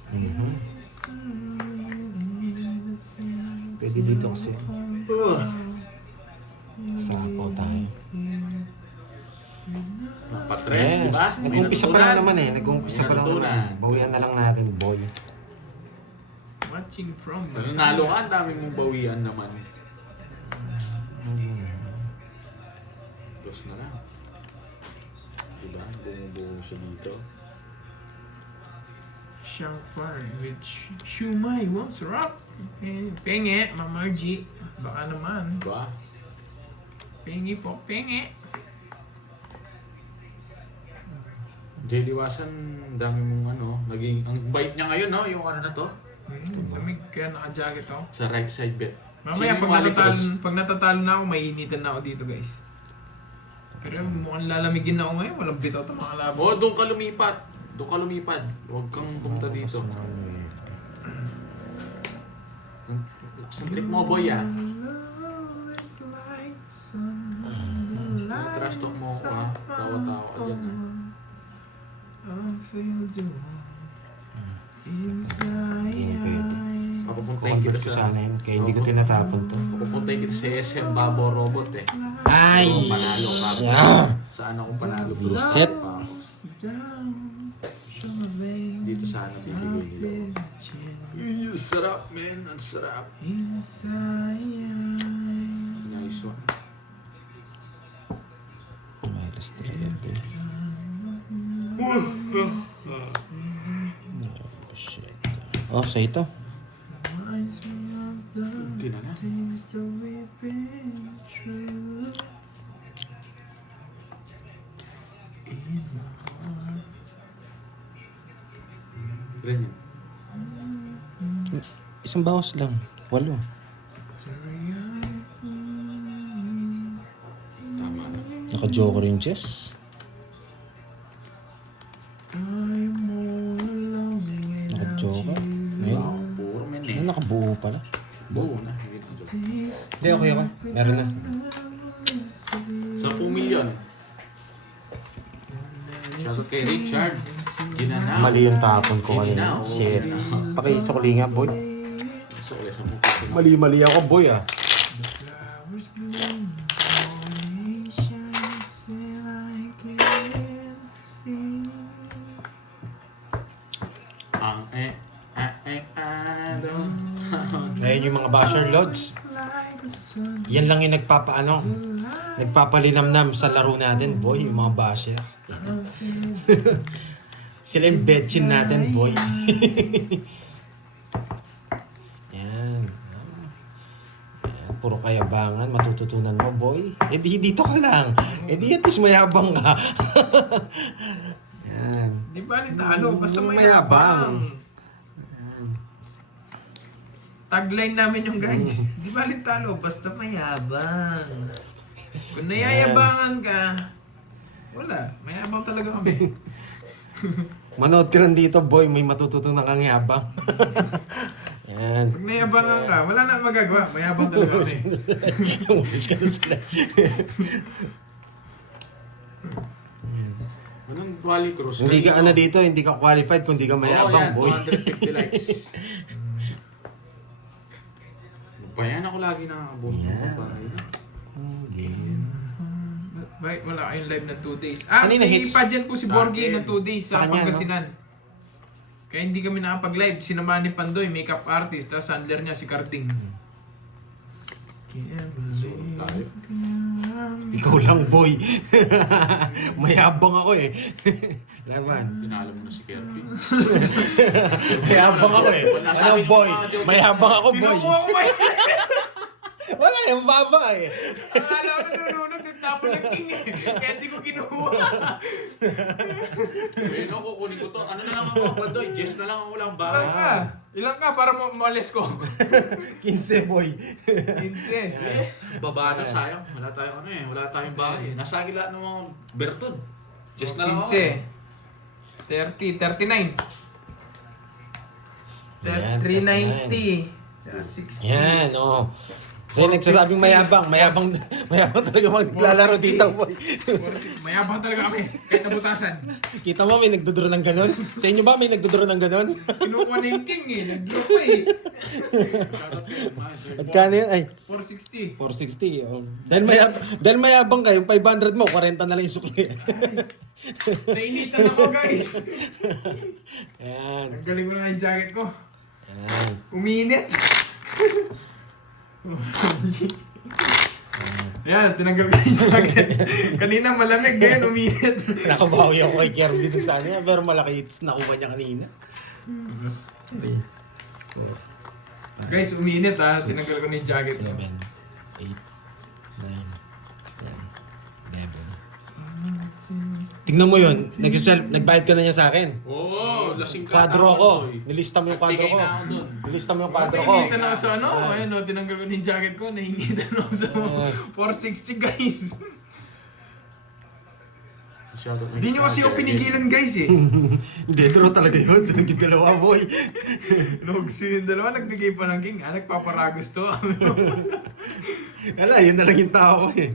Mhm. Pwede dito kasi. Sapo tayo. Patres, di ba? May Nag-umpisa pa lang naman eh. Nag-umpisa May pa lang natutunan. naman. Bawian na lang natin, boy. Watching from Kung nanalo ka, ang dami mong bawian naman. Dos na lang. Diba? Bumubuo siya dito. Siyang Farm with Shumai. Wow, sarap. Eh, penge, Mama G. Baka naman. Diba? Penge po, penge. Jellywasan, dami mong ano, naging, ang bite niya ngayon, no? Yung ano na to? Lamig kaya naka-jacket ako. Sa right side bet. Mamaya, Sino yung Alicross? pag natatalo na ako, maiinitan na ako dito, guys. Pero mukhang lalamigin na ako ngayon. Walang bitaw ito mga labo. Oo, doon ka lumipat. Doon ka lumipad. Huwag kang pumunta dito. Sa trip mo, boy, ah. Trash talk mo ako, ah. Tawa-tawa ka dyan, ah. Papupuntahin kita Convert ko sa... sana yun. Kaya hindi ko tinatapon to. Papupuntahin kita sa SM Babo Robot, eh. Ay! Panalo ka. Yeah. Saan ako panalo? Reset. Dito sana bibigay nila. Ang sarap, man. Ang sarap. Nice one. Minus 3. Oh, sa ito. Hindi na na. Ilan yun? Isang bawas lang. 8. Tama na. Naka-joker yung chess. Naka-joker. Ayun. Wow, puro men eh. Ayun, nakabuo pala. Buo na. Dito. Hindi, okay ako. Meron na. 10 milyon. Shoutout kay Richard. Ginanaw. Mali yung tapon ko kanina. Ginanaw. Shit. Pakisukli nga, boy. So, ulit sa mukha. Mali ako, boy ah. Ang Ayun yung mga basher loads. Yan lang yung nagpapalinamnam sa laro natin, boy, yung mga basher. Sila yung bedchin natin, boy. Yan. Yan. Puro kayabangan, matututunan mo, boy. Eh di dito ka lang. Eh di at least mayabang ka. Yan. Di ba talo? Basta Mayabang. mayabang. Tagline namin yung guys. Di ba talo? Basta mayabang. Kung nayayabangan ka, Wala. Mayabang talaga kami. Manood ka lang dito, boy. May matututunan kang yabang. Yan. Pag nayabangan ka, wala na magagawa. Mayabang talaga kami. Umalis ka na sila. Anong Wally Cruz? Hindi ka ano dito, hindi ka qualified kung hindi ka mayabang, boy. 250 likes. Bayan ako lagi nakakabot. Bakit wala kayong live na 2 days? Ah, Kanina may hits. pageant po si Borgie Akin. na 2 days sa Sa kanya, Pangasinan. Kaya hindi kami nakapag-live. Sinamahan ni Pandoy, makeup artist, tapos handler niya si Carding. Tayo. Ikaw lang, boy. Mayabang ako eh. Laban. Pinalo mo na si Kirby. Mayabang ako eh. Anong boy? Mayabang ako, boy. Kinukuha ko ba? Wala yung baba eh. Akala ko nununod, nagtapon ng king eh. Kaya hindi ko kinuha. Eh, no, kukunin ko to. Ano na lang ako, Pandoy? Jess na lang ako lang ba? Ilang ka? Ilang ka para umalis ko? 15, boy. 15. Baba na, sayang. Wala tayong ano eh. Wala tayong bahay. Nasa agila ng mga Berton. Jess na lang ako. 15. 30, 39. Yan, 390. 60. Yan, oo. Kasi nagsasabing mayabang talaga maglalaro dito, boy. Mayabang talaga kami. Kahit nabutasan. Kita mo, may nagdodoro ng ganon? Sa inyo ba may nagdodoro ng ganon? Kinukuha na yung king eh. Nag-draw pa eh. At kano yun? Ay, 460. 460. Oh. Dahil mayabang kayo, 500 mo, 40 na lang yung sukli. Nainitan ako guys. Ayan. Ang galing mo na yung jacket ko. Ayan. Uminit. Ayan, tinanggal ko yung jacket. Kanina malamig, ngayon uminit. Nakabawi ako kay Kirby dun sa kanya, pero malaki hits nakuha niya kanina. Guys, uminit ha. Tinanggal ko na yung jacket 7, ko. 8, 9, 10, 11. Tignan mo yun, nagbayad ka na niya sa akin. Oo, lasing ka. Kwadro ko. Pandoy. Nilista mo yung kwadro ko. Nagbigay na ako dun. Nilista mo yung kwadro ko. Nainitan ako sa ano. Ayun o, tinanggal ko na yung jacket ko. Nainitan ako sa 460 guys. Shoutout Hindi nyo kasi ako pinigilan guys eh. Hindi, draw talaga yun. Sa naging dalawa, boy. Nogso yung dalawa, nagbigay pa ng king. Ah, nagpaparagos to. Wala, yun na lang yung tao ko eh.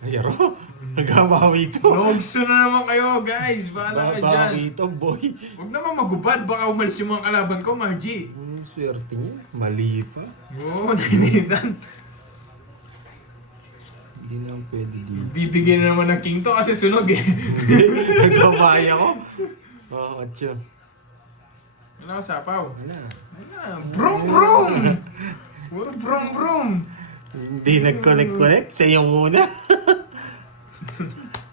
Ayaro, nagkabawi ito. Nogso na naman kayo guys. Bahala ka dyan. Babawi ito, boy. Huwag naman magubad. Baka umalis yung mga kalaban ko, Margie. Swerte niya. Mali pa. Oo, nainitan. Hindi na pwede dito. Bibigyan na naman ng king to kasi sunog eh. Nagkabawi ako. Oo, atyo. Wala ka sapaw. Wala. Wala. Brum brum! Puro brum brum! Hindi nag-connect. Sa iyo muna.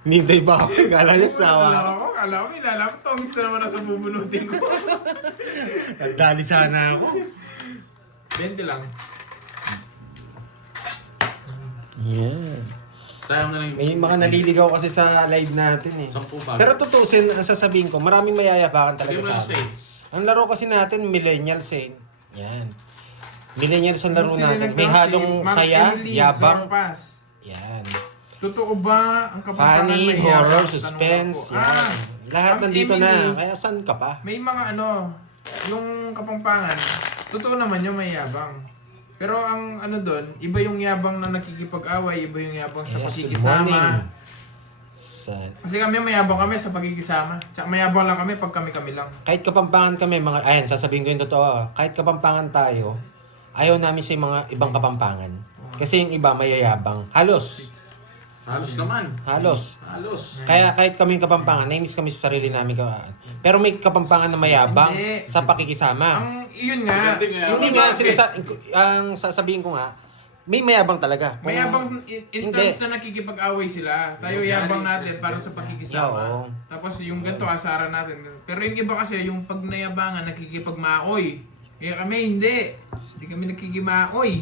Nintay ba ako? Kala niya sawa ako. Kala ko, ilalapit to. Gusto naman na sa bubunutin ko. Nagdali sana ako. 20 lang. Yeah. Sayang na lang yung... May mga naliligaw kasi sa live natin eh. 10 ba? Pero tutusin, ang sasabihin ko, maraming mayayapakan Sige mo talaga lang sa say. akin. Ang laro kasi natin, millennials eh. Yan. Millennials ang laro natin. May halong saya, yabang. Yan. Totoo ba ang Kapampangan Funny, may horror, yabang? suspense. Tanong ako. Yan. Lahat ang nandito Emily, na. Kaya saan ka pa? May mga ano, yung Kapampangan, totoo naman yung may yabang. Pero ang ano doon, iba yung yabang na nakikipag-away, iba yung yabang sa Yes, good pakikisama. morning. Kasi kami mayabang kami sa pagkikisama. Tsaka mayabang lang kami pag kami-kami lang. Kahit Kapampangan kami, mga, ayan, sasabihin ko yung totoo. Kahit Kapampangan tayo, ayaw namin sa mga ibang Kapampangan. Kasi yung iba mayayabang. Halos. Halos naman. Halos. Halos. Kaya kahit kaming Kapampangan, nainis kami sa sarili namin. Pero may Kapampangan na mayabang Hindi. sa pakikisama. Ang yun nga, Maganda nga. yung Hindi iba nga, kasi, ang sasabihin ko nga, may mayabang talaga. Kung- mayabang in Hindi. terms na nakikipag-away sila. Tayo yabang natin para sa Oo. pakikisama. Tapos yung ganito asaran natin. Pero yung iba kasi, yung pag nayabangan, nakikipagmaoy. Kaya kami hindi. Hindi kami nakikimaoy.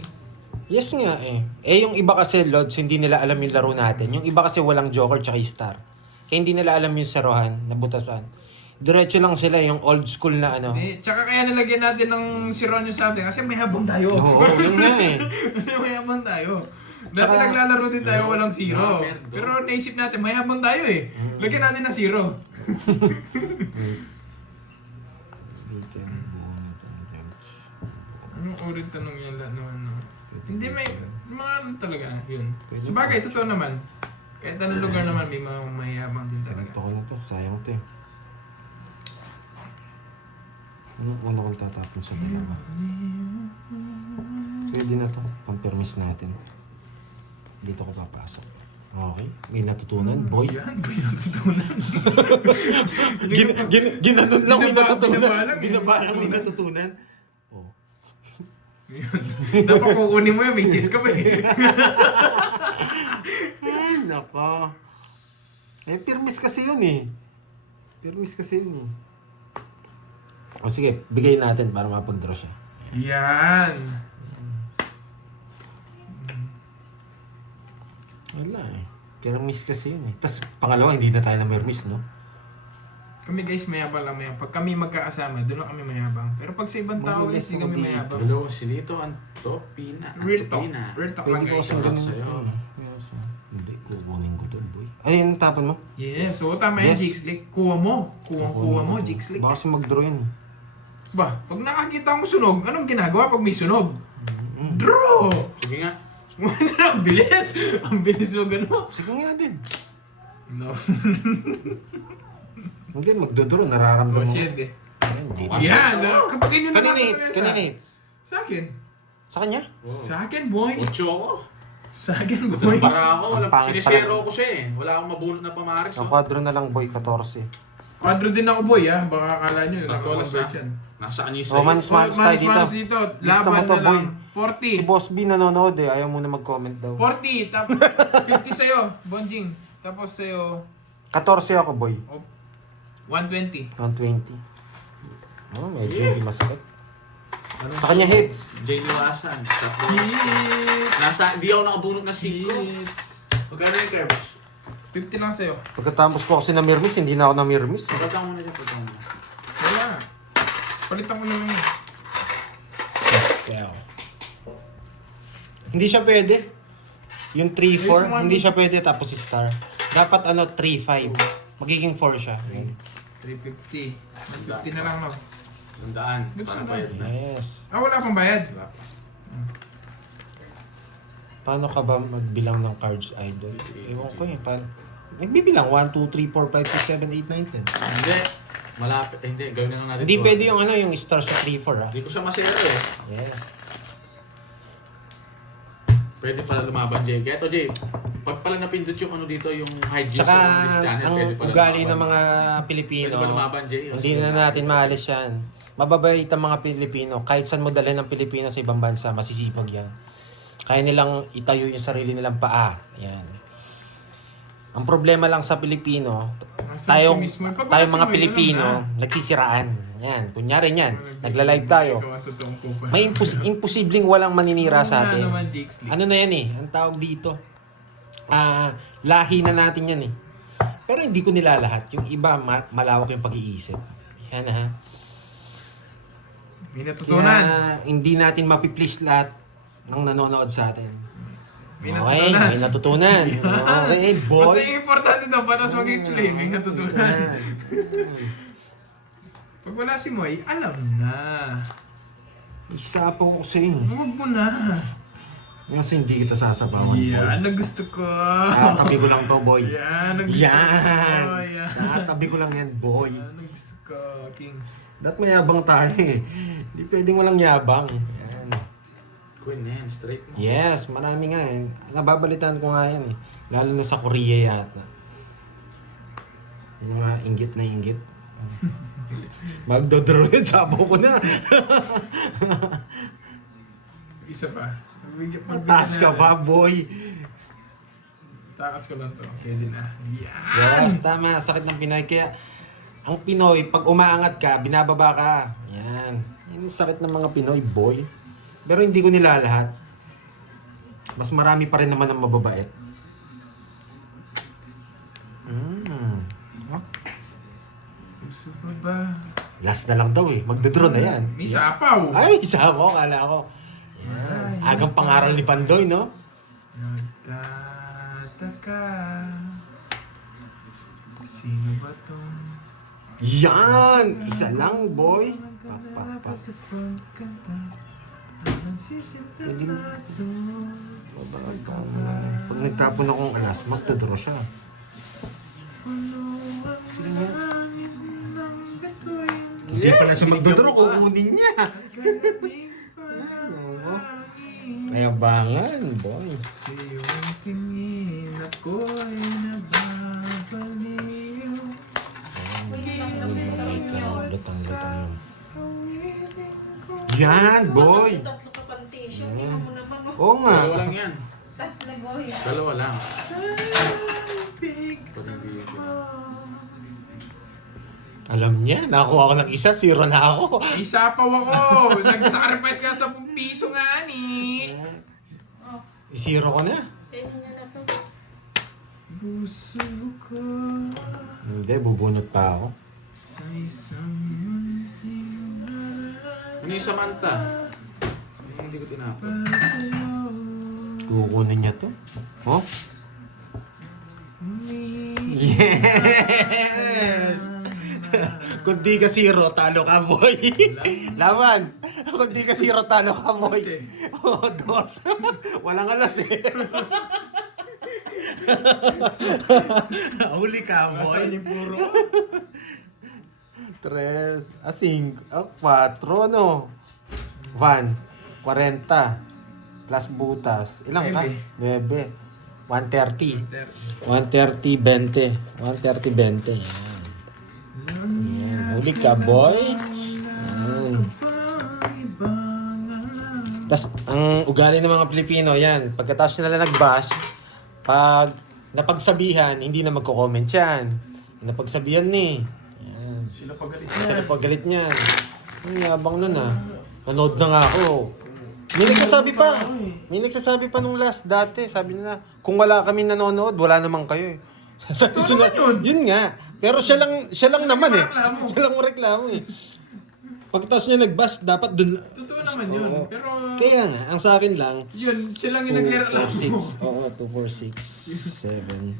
Yes nga eh. Eh yung iba kasi, Lods, hindi nila alam yung laro natin. Yung iba kasi walang joker tsaka star. Kaya hindi nila alam yung serohan na butasan. Diretso lang sila yung old school na ano. Eh, tsaka kaya nilagyan natin ng si Ronyo sa atin kasi may habang tayo. Oo, yun nga eh. Kasi may habang tayo. Dati Tsaka- naglalaro din tayo walang zero. Number, go. Pero naisip natin, mayabang tayo eh. Lagyan natin ng zero. Anong ulit tanong yan lahat naman? No? Hindi may mga ano talaga, yun. Pwede Sabagay, totoo naman. Kahit anong lugar naman, may mga mayabang din talaga. Ito ko na to, sayang to eh. Anong una kong tatapon sa dalawa? Pwede na to, pampermis natin. Dito ko papasok. Okay, may natutunan, boy. Yan, boy, natutunan. Ginanon lang may Binaba- natutunan. binaba lang eh, Binaba may lang may natutunan. natutunan. Oh. Yun. Dapat kukunin mo yun, may cheese ka pa eh. Ay, nako. Eh, permis kasi yun eh. Permis kasi yun eh. O sige, bigay natin para mapag-draw siya. Yan. Wala eh. Permis kasi yun eh. Tapos pangalawa, hindi na tayo na permis, no? Kami guys, mayabang lang mayabang. Pag kami magkakasama, doon lang kami mayabang. Pero pag sa ibang tao guys, hindi kami mayabang. Hello, Silito, Antopina. Real talk. Antopina. Real talk Pwede lang ko guys. kasi Shout out ganun. sa'yo. Yes. Hindi, kukunin ko to, boy. Ayun, tapon mo. Yes, so tama yung Yes. Jixlick. Kuha mo. Kuha mo, Jixlick. Baka kasi mag-draw yan eh. Ba, pag nakakita mo sunog, anong ginagawa pag may sunog? Draw! Sige nga. Ang bilis! Ang bilis mo gano'n. Sige nga din. No. Hindi, magdodraw, nararamdaman mo. Shit eh. Ayun, hindi. Yan! Kapag yun yung Kaninates, kaninates. Sa akin. Sa kanya? Sa akin, boy. Ocho ako. Sa akin, boy. Para ako, Ang pangit sinisero pala. ko siya eh. Wala akong mabulot na pamaris. Ang kwadro na lang, boy, 14. Quadro din ako, boy, ha? Baka akala nyo, nakawalang Nasa- bird yan. Nasa anyos Oh, man, So, Smash tayo manos dito. dito. Gusto Laban mo to, na lang. Si 40. Boss B nanonood eh, ayaw muna mag-comment daw. 40. Tapos 50 sa'yo, Bonjing. Tapos sa'yo, 14 ako, boy. 120. 120. Oh, medyo Yeah. hindi masakit. Ano Sa kanya hits. Jay Liwasan. Hits. Di ako nakabunot na 5. Hits. Magkano yung curves? 50 lang sa'yo. Pagkatapos ko kasi namirmis, hindi na ako namirmis. Pagkatang mo na dyan, pagkatang mo. Wala. Palitan ko na lang. Wow. Hindi siya pwede. Yung 3-4, hindi siya pwede tapos si star. Dapat 3-5. Magiging 4 siya. 350. 50 na lang, no? Sandaan. Good Para sandaan. bayad na. Yes. Ah, wala pang bayad. Diba? Paano ka ba magbilang ng cards, idol? Ewan ko eh. Nagbibilang 1, 2, 3, 4, 5, 6, 7, 8, 9, 10. Hindi. Malapit. Hindi, gawin na lang natin. Hindi to. pwede yung star sa 3-4 ah. Hindi ko siya masero eh. Yes. Pwede pala lumaban, Jay. Kaya to, Jay. Pag pala napindot yung dito, yung hide juice Tsaka on this channel, ang pwede pala ugali lumaban. ng mga Pilipino, Pwede ba lumaban, Jay? hindi na natin maalis yan. Mababait ang mga Pilipino. Kahit saan mo dalhin ng Pilipino sa ibang bansa, masisipag yan. Kaya nilang itayo yung sarili nilang paa. Yan. Ang problema lang sa Pilipino, tayong mga Pilipino, nagsisiraan. Yan. Kunyari yan, nagla-live tayo. May imposibleng walang maninira sa atin. Ano na yan eh, ang tawag dito. Lahi na natin yan eh. Pero hindi ko nilalahat. Yung iba, malawak yung pag-iisip. Yan ha. May natutunan. Kaya hindi natin mapiplease lahat ng nanonood sa atin. May Okay, natutunan. may natutunan. Okay, boy. Kasi importante daw, patas mag-explain, may natutunan. Pag wala si Moy, alam na. Isa po ko sa'yo. Huwag mo na. Kasi hindi kita sasabawan, Yan, boy. ang gusto ko. Tabi ko lang to, boy. Yan, ang gusto Yan! ko. Yan. Tabi ko lang yan, boy. Yan, ang gusto ko, King. Dapat mayabang tayo eh. Hindi pwedeng walang yabang. Yan. Queen yan, straight mo. Yes, marami nga eh. Nababalitan ko nga yan eh. Lalo na sa Korea yata. Yung mga inggit na inggit. Magdodraw yun, sabaw ko na. Isa pa. Taas ka ba, boy? Takas ko lang to. Pwede na. Yan! Yes, tama. Sakit ng Pinoy. Kaya, ang Pinoy, pag umaangat ka, binababa ka. Yan. Yan yung sakit ng mga Pinoy, boy. Pero hindi ko nilalahat. Mas marami pa rin naman ang mababait. Gusto ko ba? Last na lang daw eh. Magdodraw na yan. May sapaw! Ay, isa mo. Kala ko. Yan. Ay, Agang pangaral ni Pandoy, no? Nagtataka. Sino ba tong Yan! Isa lang, boy. naglalaba sa pagkanta? Ang nagsisintanado. Pag nagtapon akong alas, magdodoro siya. Sige nga. Hindi pala siya magdodoro, kukunin niya. Ayabangan, boy. Sa iyong tingin ako'y nababaliw. Lutang. Yan, boy. Tatlo ka pang t-shirt. Tingnan mo naman. Oo nga. Dalawa lang yan. Tatlo, boy. Dalawa lang. Big Pag hindi yun. Alam niya, nakuha ko ng isa, zero na ako. Isapaw ako! Nag-sacrifice ka sa 10 piso nga ni. Zero ko na. Pwede niya na to. Puso ko Hindi, bubunot pa ako. sa isang munting Ano yung Samantha? Hindi ko tinapos. para sa'yo. Kukunin niya to. Oh? Yes! Kung di ka zero, talo ka, boy. Laban! Kung di ka zero, talo ka, boy. Oh, dos. Walang alas eh. Huli ka, Nasaan boy. yung puro? Tres. Cinco. Cuatro, no? 1. 40. Plus butas. Ilang ka? 9. 130. 130, 20. 130, 20. Yan. Huli ka, boy. Yan. Tapos, ang ugali ng mga Pilipino, yan. Pagkatapos nila nag-bash, pag napagsabihan, hindi na magko-comment yan. Napagsabihan ni. Yan. Sila pagalit Sila paggalit niyan. Ang yabang nun ah. Nanood na nga ako. May nagsasabi pa nung last dati. Sabi nila, kung wala kami nanonood, wala naman kayo eh. Sabi Ito naman yun. Yun nga. Pero siya lang naman eh. Reklamo. Siya lang reklamo eh. Pagkatapos niya nag-bash, dapat dun... Totoo naman yun. Oo. Pero Kaya nga, ang sa akin lang, yun, sila lang yung 2, nagreklamo. 4, 6. Oo, 2, 4, 6, 7,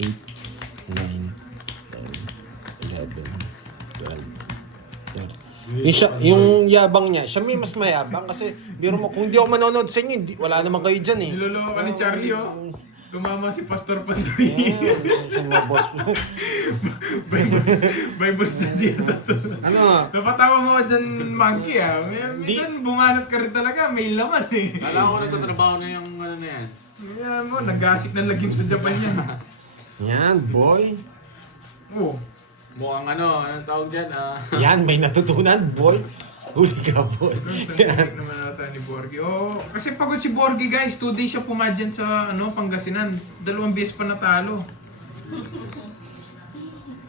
8, 9, 10, 11, 12, 13. Yung yabang niya, siya may mas mayabang kasi biro mo, kung hindi ako manonood sa inyo, wala naman kayo dyan eh. Niloloko ka ni Charlie, oh. Tumama si Pastor Pandoy. Yung mga boss mo. Bible study ata to. Ano? Napatawa mo dyan, Monkey, ah. Minsan bumanat ka rin talaga, may laman eh. Kala ko nagtatrabaho na yung ano na yan. Ayan mo, nag-asik ng lagim sa Japan yan. Yan, boy. Oh. Mukhang anong tawag dyan? Yan, may natutunan, boy. Huli ka, boy. Scientific naman ata ni Borgie. Oh, kasi pagod si Borgie, guys. 2 days siya pumadyan sa Pangasinan. 2 beses pa natalo.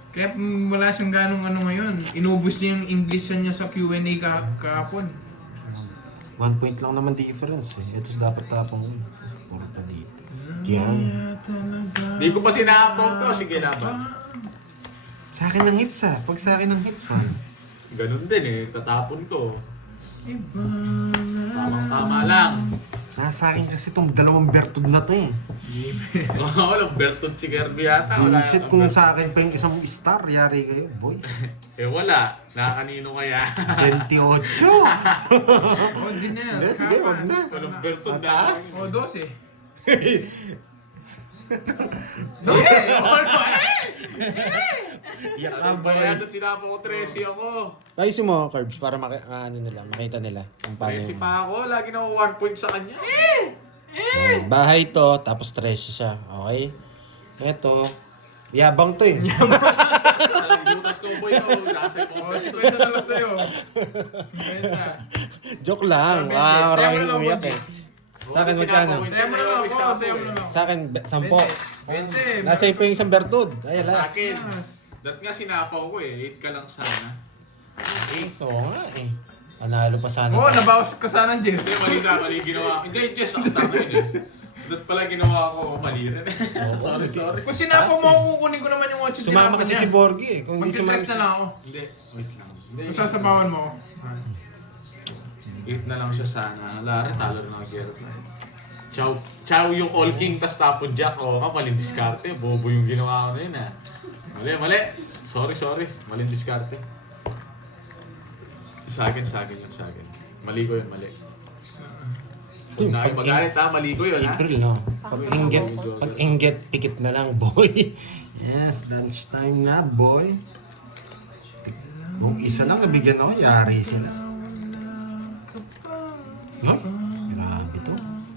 Kaya wala siyang ganong ngayon. Inubos niya yung English niya sa Q&A kahapon. 1 point lang naman difference eh. Ito dapat tapang yun. Puro pa dito. Yan. Di ko pa sinapong to. Sige laban. Sa akin ng hits ah. Pag sa akin ng hits ah. Ganun din eh. Tatapon ko. Tamang-tama lang. Nasa akin kasi itong 2 bertud na to eh. Walang Bertod si Kirby yata. Wala Visit yung kung Bertod. sa akin pa yung isang star, yari kayo, boy. Eh wala. Nakakanino kaya? 28. Oh, di na. Hindi, sige, wag na. Walang Bertod na. Mataas. Oh, 12. 12! Yaka, Kaya doon sinapo ko 13 ako. Ayos mo, Curbs, para makita nila kung paano. 13 pa ako. Lagi na 1 point sa kanya. Bahay to, tapos 13 siya. Okay? Ito, yabang to eh. Talagang butas ko boy ko. Nasa Oh, ko. 50 na lang sa'yo. 50. Joke lang. Sabi, Wow, tayo maraming mo lang, umiyak Bonji. eh. Sa akin, magkano? Tayo mo na lang ako, tayo mo na lang. Sa akin, 10. 20. Nasa iyo pa yung isang bertud. Ay, Sa ala. akin. Dat nga sinapaw ko eh. 8 ka lang sana. So nga eh. Panalo pa sana. Oo, nabawas ka sana ng Jess. Hindi, mali ginawa. Hindi, just ang tama yun eh. Dat pala ginawa ko. Mali rin. Sorry. Kung sinapo mo ako, kukunin ko naman yung 8 Sumama kasi si Borgie eh. Kung hindi sumama Mag-dress na lang ako. Hindi, wait lang. Hindi. Kung sasabawan mo ako. 8 na lang siya sana. Lari, talo na ako Gerald. Chow yung all king, tas tapon jack. O ka, maling diskarte. Bobo yung ginawa ko na yun, ha. Mali. Sorry. Maling diskarte. Sa akin yun, sa akin. Mali ko yun, mali. Huwag na kayo magalit, ha. Mali ko yun, ha. April, no? Pag-inget, pikit na lang, boy. Yes, lunchtime na, boy. Kung isa lang nabigyan ako, yari sila. No? Grabe to.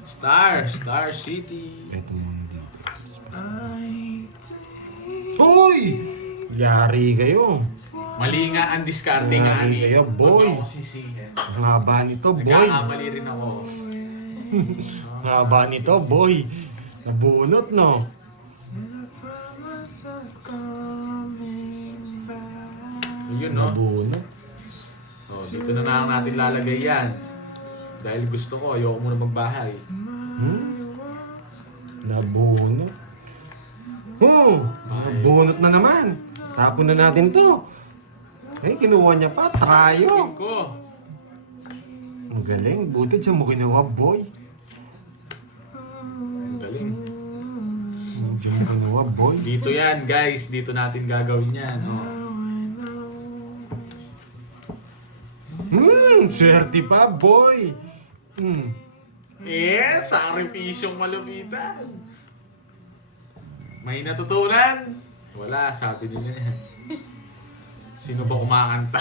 Star City. Ito mo dito. Uy! Yari kayo. Mali nga ang diskarte nga Mali ni. kayo, boy. Huwag mo ako sisihin. Ang haba nito, boy. Nagkakamali rin ako. Ang haba nito, boy. Nabunot, no? Yun, no? Nabunot. Oh, dito na lang natin lalagay yan. Dahil gusto ko, ayoko muna magbahay. Nabunot. Nabunot na naman. Tapon na natin to. Eh, kinuha niya pa. Trayo. Tingin ko. Ang galing. Buti siya mo ginawa, boy. Ang galing. Diyan mo ginawa, boy. Dito yan, guys. Dito natin gagawin yan. Oh. Swerte pa, boy. Sakripisyong malupitan. May natutunan? Wala, sabi nila yan. Sino ba kumakanta?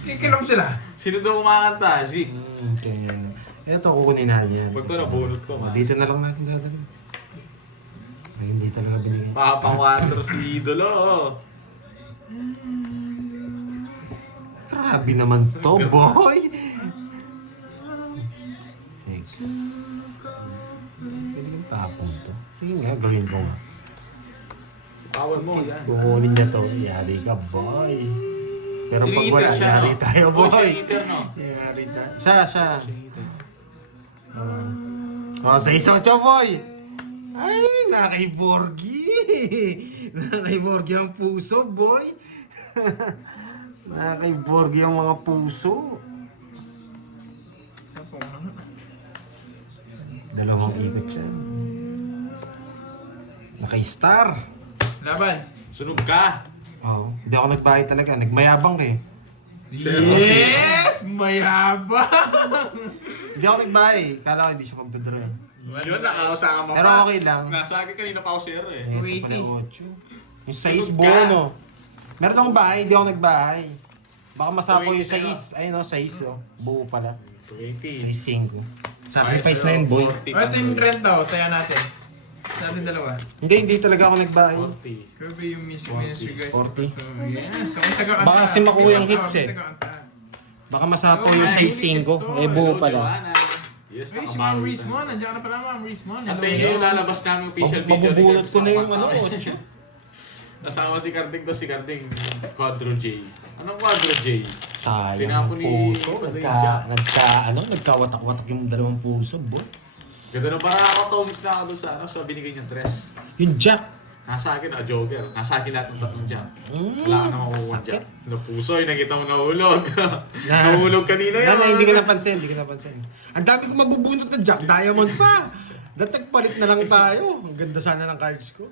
Kikilam sila. Sino daw kumakanta? Zik. Kaya yan. Eto, kukunin na yan. Pag ito nabunot ko, man. Dito na lang natin dadalhin. Ay, hindi talaga binigay. Papa 4 si Idolo. Oh. Grabe naman to, boy. Thanks. Pwede kang tapon to. Sige nga, gawin ko nga. Tawan mo, yan. Kukunin niya to. Yari ka, boy. Pero pag Singiter wala, siya, yari no? tayo, Oh, boy. singiter, no? Yari tayo. Siya. Sa isang siya, boy. Ay, nakay Borgie. Nakay Borgie ang puso, boy. Nakay Borgie ang mga puso. Dalawang ikot siya. Naka-star. Laban. Sunog ka. Oo. Hindi ako nagbayad talaga. Nagmayabang eh. Yes! Mayabang! Hindi ako nagbayad. Kala ko hindi siya magdodraw eh. Yun, nakakasama pa. Pero okay lang. Nasa akin kanina pa ako zero eh. Ito 280. pala 8. Yung size Sunod buo, ka. no? Meron akong bahay, hindi ako nagbahay. Baka masapo yung 280 size. Ayun o, size o. Buo pala. 20. Size 5. Sacrifice na yun, boy. O, ito yung rent daw. Taya natin. Sa atin dalawa. Hindi talaga ako nagbahay. 40. Grabe yung music 40. ministry guys. 40. So, yes. Ako taga-kanta. Baka kasi makuha yung hits, eh. Taga-kanta. Baka masapo Oh, yung my size 5. God. Eh, buo Hello, pala. Joanna. Yes, Ay, si nakamawi Ma'am ka. Rizmon. Nandiyan ka na pala, Ma'am Rizmon. At Hello. ayun yung lalabas namin official video. ni Mabubulot Kev ko na yung Sakmat. ano, 8. Kasama si Karting to, si Karting Quadro J. Anong Quadro J? Sayang Tinapon ang ni puso. Paday Jack. Nagkawatak-watak yung dalawang puso, boy. Ganda na parang ako 2 weeks na ako doon sa, sa binigay niyang dress. Yung Jack. Nasa akin, Joker. Nasa akin lahat ng tatlong Jack. Wala ka na makukuha sakit. Jack. Napuso, nakita mo nahulog. Na- Nahulog kanina yun. Hindi ko napansin. Ang dami ko mabubunot na Jack Diamond pa. Datag palit na lang tayo. Ang ganda sana ng cards ko.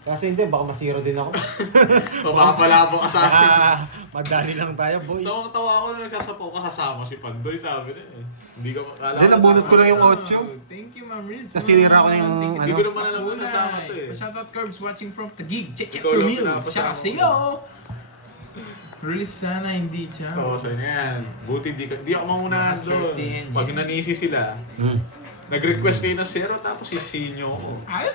Kasi hindi, baka masira din ako. Mapapalabo ka sa akin. Madali lang tayo, boy. Tawa ako na nagsasapaw ka kasama si Pandoy, sabi na eh. Hindi ka akala Hindi, nabunot ko lang yung 8. Thank you, Ma'am Rizmon. Kasi nira ko na yung Thank you. Hindi ko naman alam kung Pakulay. sasama to eh. Pa-shoutout Curbs watching from Taguig. Check Ikaw for lang meals. pinapasama Siya ko. sa'yo. Release sana, hindi siya. Oo, sa inyo yan. Buti di ako mamunahan doon. Certain. Pag nanisi sila, nag-request kayo ng zero tapos sisihin nyo ako. Ayun,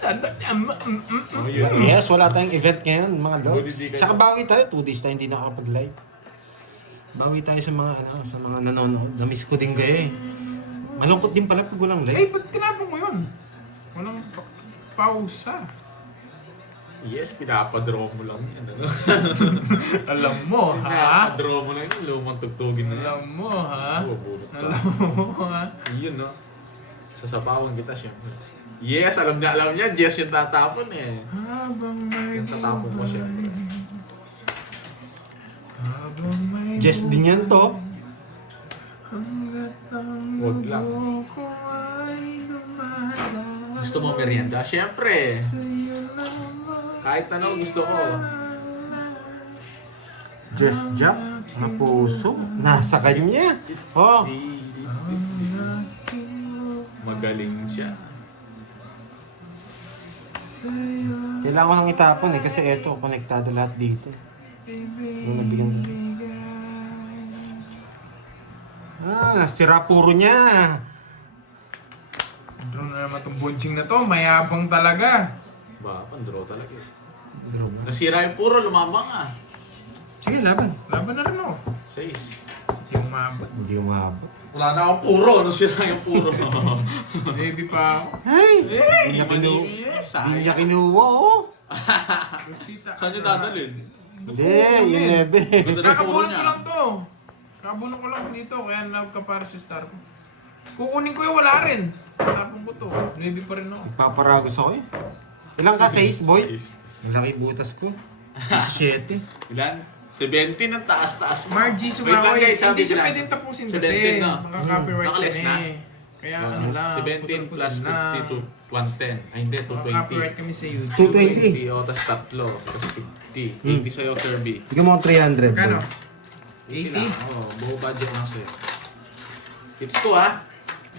Oh, yun. Yes, wala tayong event ngayon, mga Buti dogs. di kayo- Tsaka bawi tayo, 2 days tayo hindi nakakapag-live. Bawi tayo sa mga sa mga nanonood. Na-miss ko din kayo eh. Malungkot din pala pag walang Ay, live. ba't tinapon mo yun? Walang pausa. Yes, pinapadraw mo lang yan. Ano? Alam mo, ha? Pinapadraw mo lang yun, lumang tugtugin na yan. Alam mo, ha? Oo, bunot ka. Alam mo, ha? Yun, no? Sasapawan kita siyempre. Yes, alam niya, Jess yung tatapon eh. Habang may Yung tatapon mo siyempre. Habang may Just din yan to. hanggat ang Wag lang. mundo ko ay Gusto mo merienda? Siyempre. Kahit ano gusto ko. Just Jack na puso. Nasa kanya. Oh. Magaling siya. Kailangan ko nang itapon eh. Kasi eto, konektado lahat dito. Yung nabigyan ko. Sira puro niya. Draw na naman itong bunching na to. Mayabang talaga. Ba, pandraw talaga. Nasira yung puro, lumabang ah. Sige, laban. Laban na rin ako. 6. Yung umabot. Hindi umabot. Wala na akong Puro, nasira yung puro. Baby pa ako. Hey! Hindi niya Hindi niya kinuha, oh. Rosita. Saan niya dadalhin? Hindi, yung nebe. Ganda ng puro Kakabulong niya. ko lang to. Kakabulong ko lang dito. Kaya nagka-para si Star ko. Kukunin ko yung wala rin. Tapong ko to. Baby pa rin ako. Paparagos ako eh. Ilang ka? 6, boy? Ang laki butas ko. 7. Ilan? 17 ang taas-taas mo. Margie Wait lang, Sumaoy. guys, Hindi sabi siya ko lang. pwedeng tapusin 17 kasi. na. Makaka-copyright Nakalis yan na? eh. Kaya ano lang. 17 plus putol-putol 50 to 110. Ay hindi, Makaka-copyright 220. kami sa YouTube. 220. 220, o, tas tatlo. Tas 50. 80 sa'yo, Kirby. Bigyan mo akong 300, boy. Kano? 80 lang. Oo, buo budget lang sa'yo. Hits ko ha.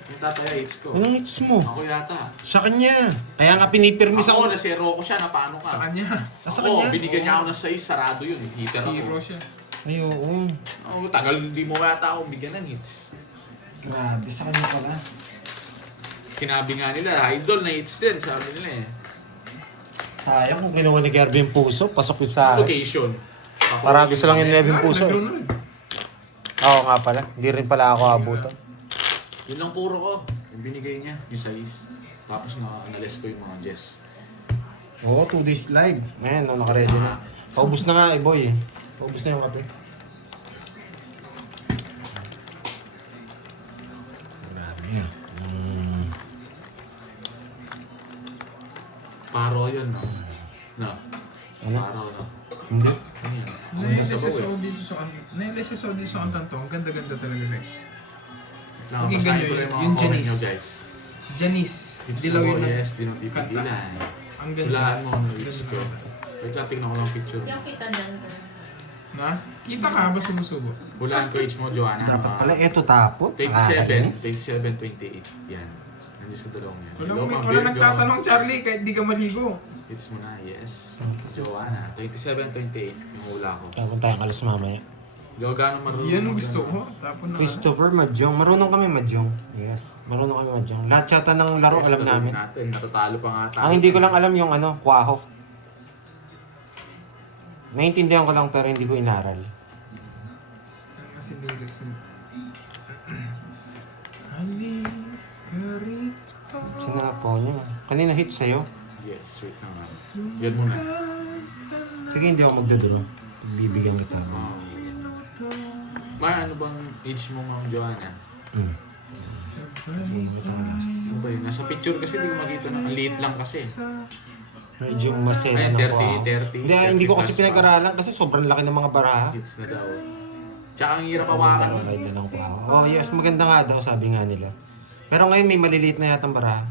Yung tataya, hits ko. Anong hits mo? Ako yata. Sa kanya. Kaya nga pinipirmis Ako, ako. nasero ko siya, na paano ka? Sa kanya. Sa Ako, kanya? binigyan niya ako ng 6, sarado yun. Hitter ako. Zero siya. Ay, oo. Oh, tagal hindi mo yata ako bigyan ng hits. Grabe, sa kanya pala. Sinabi nga nila, idol na hits din, sabi nila eh. Sayang kung kinuha ni Kirby yung puso, pasok yun sa akin. Location. Para gusto lang yung nebe yung Wala, puso. naglaw na rin. Oo nga pala. Hindi rin pala ako abutan. Yun lang puro ko. Yung binigay niya, yung size. Tapos na-analyze ko yung mga Jess. Oo, 2 days live. Ayan, no, naka-ready na. Paubos na nga eh, boy. Paubos na yung kape. Grabe yan. Paro yun, no? No. Ano? Paro, no? Hindi. Ano yan? Na-LSSO dito sa na-LSSO dito sa kanto. Ang ganda-ganda talaga guys. Pakinggan Pakinggan nyo nyo yung yung mga comment Janice. nyo, guys. Janice. It's Dilaw the yun na. yes, di nang pipigilan. Ang ganda. Hulaan mo ang Ang hits ganda ko. talaga. Wait lang, tingnan ko lang picture. Yung kita dyan. Na? Kita ka ba sumusubo? Hulaan ko age mo, Joanna. Dapat Mga pala eto tapon. 27, 27, 28. Yan. Nandiyan sa dalawang yan. Wala, Hello, Ma'am wala Virgo. nagtatanong Charlie kahit di ka maligo. Hits mo na, yes. Joanna, 27, 28. Yung hula ko. Tapon tayong kalas mamaya. Gano'ng marunong. Yan ang mag- gusto ko. Tapon na. Christopher Mahjong. Marunong kami Mahjong. Yes. Marunong kami Mahjong. Lahat yata ng laro Yes, alam tuloy namin. natin. Natatalo pa nga tayo. Ang hindi ko lang alam yung ano, kwahok. Naintindihan ko lang pero hindi ko inaral. Ano kasi lyrics nito? Halika rito. Sinapo niyo. Kanina hit sa'yo. Yes, wait lang. Yan muna. Sige, hindi ako magdadulo. Bibigyan kita. Ma, ano bang age mo, Ma'am Joanna? Hmm. Ano ba yun? Nasa picture kasi hindi ko makita na. Ang liit lang kasi. Medyo masaya Ay, na 30, ako. 30. Hindi, hindi ko kasi 30 plus pinag-aralan kasi sobrang laki ng mga baraha. Hits na daw. Tsaka ang hirap hawakan nun. Ay, na ng kwahok. Oh, yes, maganda nga daw, sabi nga nila. Pero ngayon may maliliit na yatang baraha.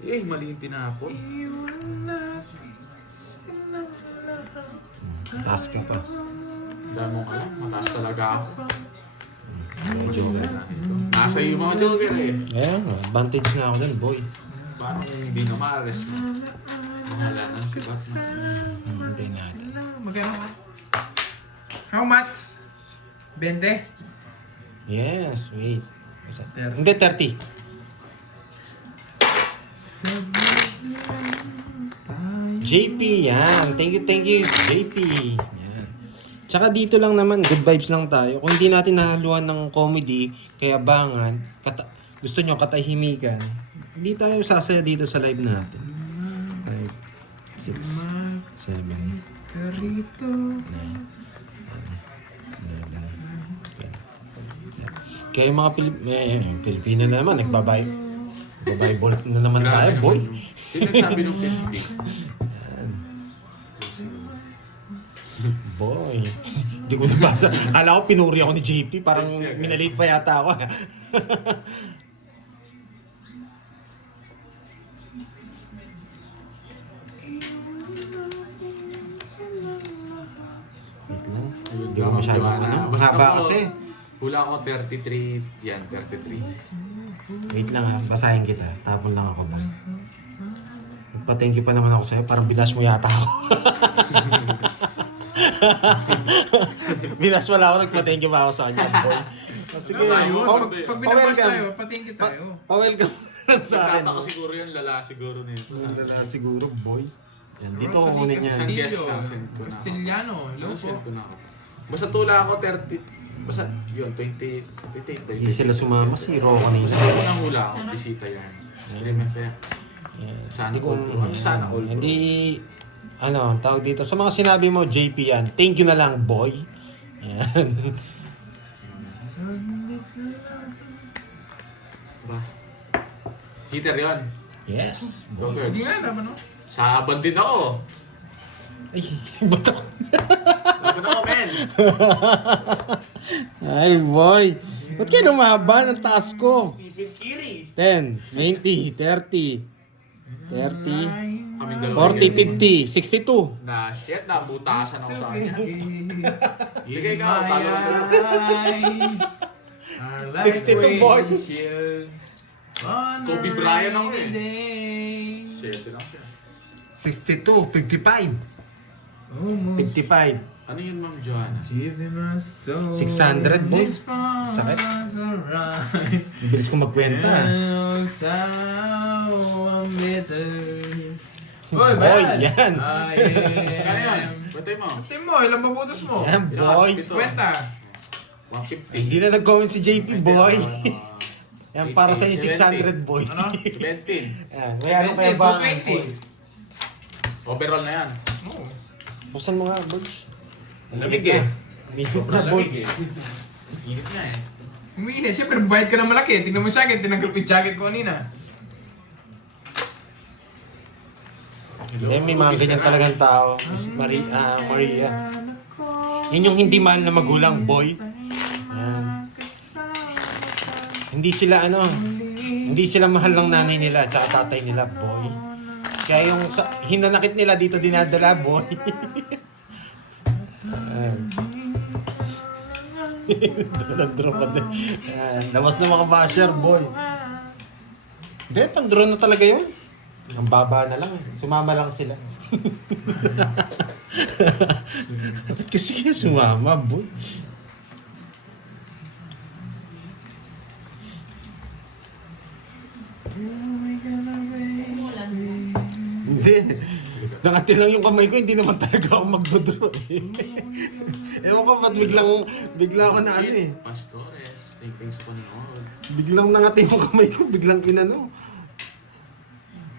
Eh, mali yung tinapon. Taas ka pa. Dahil mo ka lang, mataas talaga ako. Joker. Nasa iyo mga joker eh. Ayan, advantage na ako dun, boy. Parang hindi na maares na. Mahala na si Batman. Hindi natin. Magkano ka? How much? 20? Yes, wait. Isa. 30. Hindi, 30. JP, yan. Thank you, JP. Yan. Tsaka dito lang naman, good vibes lang tayo. Kung hindi natin nahaluan ng comedy, kayabangan, gusto nyo katahimikan, hindi tayo sasaya dito sa live natin. 5, 6, 7, 8, 9, 10, 11, 12. Kaya yung mga Pilipino naman, nagbabible na naman tayo, boy. Sino nagsabi ng 50? Boy. Hindi ko nabasa. Alam ko, pinuri ako ni JP. Parang minalate pa yata ako. Hindi ko masyadong ano. Mahaba kasi. Hula ko 33. Yan, 33. Wait lang ha, basahin kita. Tapon lang ako ba? Nagpa-thank you pa naman ako sa'yo. Parang binas mo yata ako. binas wala ako. Nagpa-thank you pa ako sa kanya, boy. Sige. Ano ba yun? Pa- Pag binabas pa-welcome. tayo, patingin tayo. Pa-welcome sa akin. Nagtataka siguro yun, lala siguro nito. Wala siguro, boy. Yan, dito ko Rosalie kunin yan. Castillo. Castillo. Guest na, send ko na. Castellano. Hello po. Send ko na ako. Basta tula ako 30. Basta yun, 28. Hindi sila sumama. Zero kanina. Basta ako nang hula ako. Bisita yan. Stream FM. Yan. Sana Hindi ko, all pro. Sana all pro. Hindi, ano, ang tawag dito. Sa mga sinabi mo, JP yan. Thank you na lang, boy. Yan. Ba? Cheater yun. Yes, boy. Okay. Sige nga naman, no? Saban din ako. Ay, bato. Saban ako, men. Ay, boy. Ba't kayo lumaba ng taas ko? Stephen Kiri. 10, 20, 30, 30, Kaming dalawa. 40, 50, 62. Na shit, nabutasan ako sa kanya. Bigay ka, My talo ka sila. eyes are like 62 boy. windshields on a Kobe Bryant ako rainy eh. day. Shit, lang siya. 62, 55. Almost 55. Ano yun, Ma'am Joanna? giving us so 600, boy. this far Sakit. alright. Bilis ko magkwenta. And sour bitter. Boy, Boy, man. yan. Kano yun? Batay mo. Tingnan mo, ilang mabutas mo? Yan, boy. Ito. Kwenta. 150. Hindi na nag-comment si JP, boy. Pwede, Yan, para sa 600, boy. Ano? 20. Yan, mayroon kayo 20, ba? 220. Overall na yan. Oo. Buksan mo nga, boys. Lamig eh. Medyo na, Sobrang boy. lamig eh. Init nga eh. Humiinit. Siyempre, bayad ka ng malaki. Tingnan mo sa akin, tinanggal ko yung jacket ko kanina. Hindi, may mga ganyan talagang tao. Maria. Yan yung hindi mahal na magulang, boy. Yan. Hindi sila hindi sila mahal ng nanay nila at tatay nila, boy. Kaya yung hinanakit nila dito dinadala, boy. Yan. Drone pa din. Yan. Labas na mga basher, boy. Hindi, pang-drone na talaga yun. Ang baba na lang. Sumama lang sila. Ba't kasi kaya sumama, boy? Hindi. Nakati lang yung kamay ko, hindi naman talaga ako magdodraw eh. Ewan ko ba't bigla ako na ano eh. Pastores, thanks sa Panginoon. Biglang nangati yung kamay ko, biglang inano.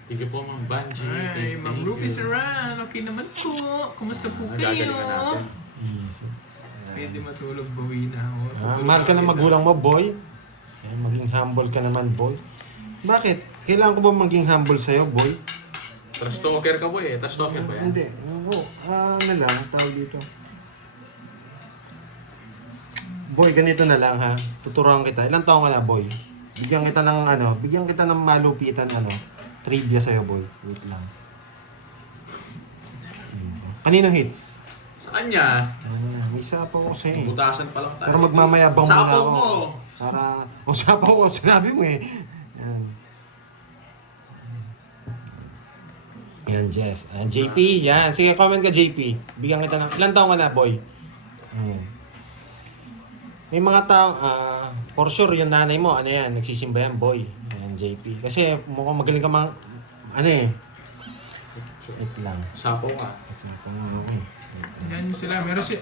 Thank you po, Ma'am Banji. Ay, Thank Ma'am you. Ruby Saran. Okay naman po. Kumusta po Nagagalingan kayo? natin. Pwede matulog, bawi na ako. Mahal ka ng magulang mo, boy. Eh, maging humble ka naman, boy. Bakit? Kailangan ko ba maging humble sa'yo, boy? Trash talker ka po eh. Trash talker ba yan? Hindi. Oo. Ano lang, tawag dito. Boy, ganito na lang ha. Tuturuan kita. Ilang taon ka na, boy? Bigyan kita ng malupitan, trivia sa'yo, boy. Wait lang. Kanino hits? Sa kanya, May sapaw ko sa'yo eh. butasan pa lang tayo. Pero magmamayabang muna Sapaw ako. mo! Sapaw ko, sinabi mo eh. Yan, Jess. JP, yan. Sige, comment ka, JP. Bigyan kita ng... Ilan taong ka na, boy? Ayan. May mga tao, for sure, yung nanay mo, nagsisimba yan, boy. Ayan, JP. Kasi mukhang magaling ka wait lang. Sapaw ka. Yan sila. Meron si...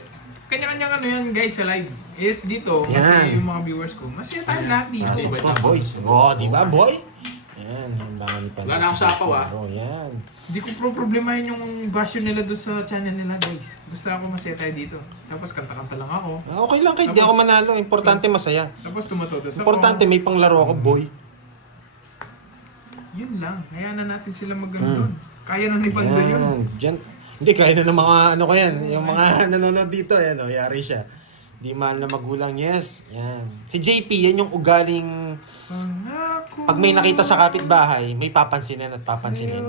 Kanya-kanyang yan guys sa live. Is dito, Yan. kasi yung mga viewers ko, masaya tayo lahat dito. Pasok ka, boy. Oo, di ba, boy? Yan, yung bangan pa. Wala na akong sapaw, Oh, yan. Hindi ko problemahin yung basyo nila doon sa channel nila guys. Basta ako masaya tayo dito. Tapos kanta-kanta lang ako. Okay lang, kahit di ako manalo. Importante masaya. Tapos tumatodos ako. Importante, may panglaro ako, boy. Yun lang. Hayaan na natin sila doon. Kaya na ni Pando yun. Diyan. Hindi, kaya na ng mga ko yan. Yung mga nanonood dito, yari siya. Di mahal na magulang, yes. Yan. Si JP, yan yung ugaling... Pag may nakita sa kapitbahay, may papansinin at papansinin.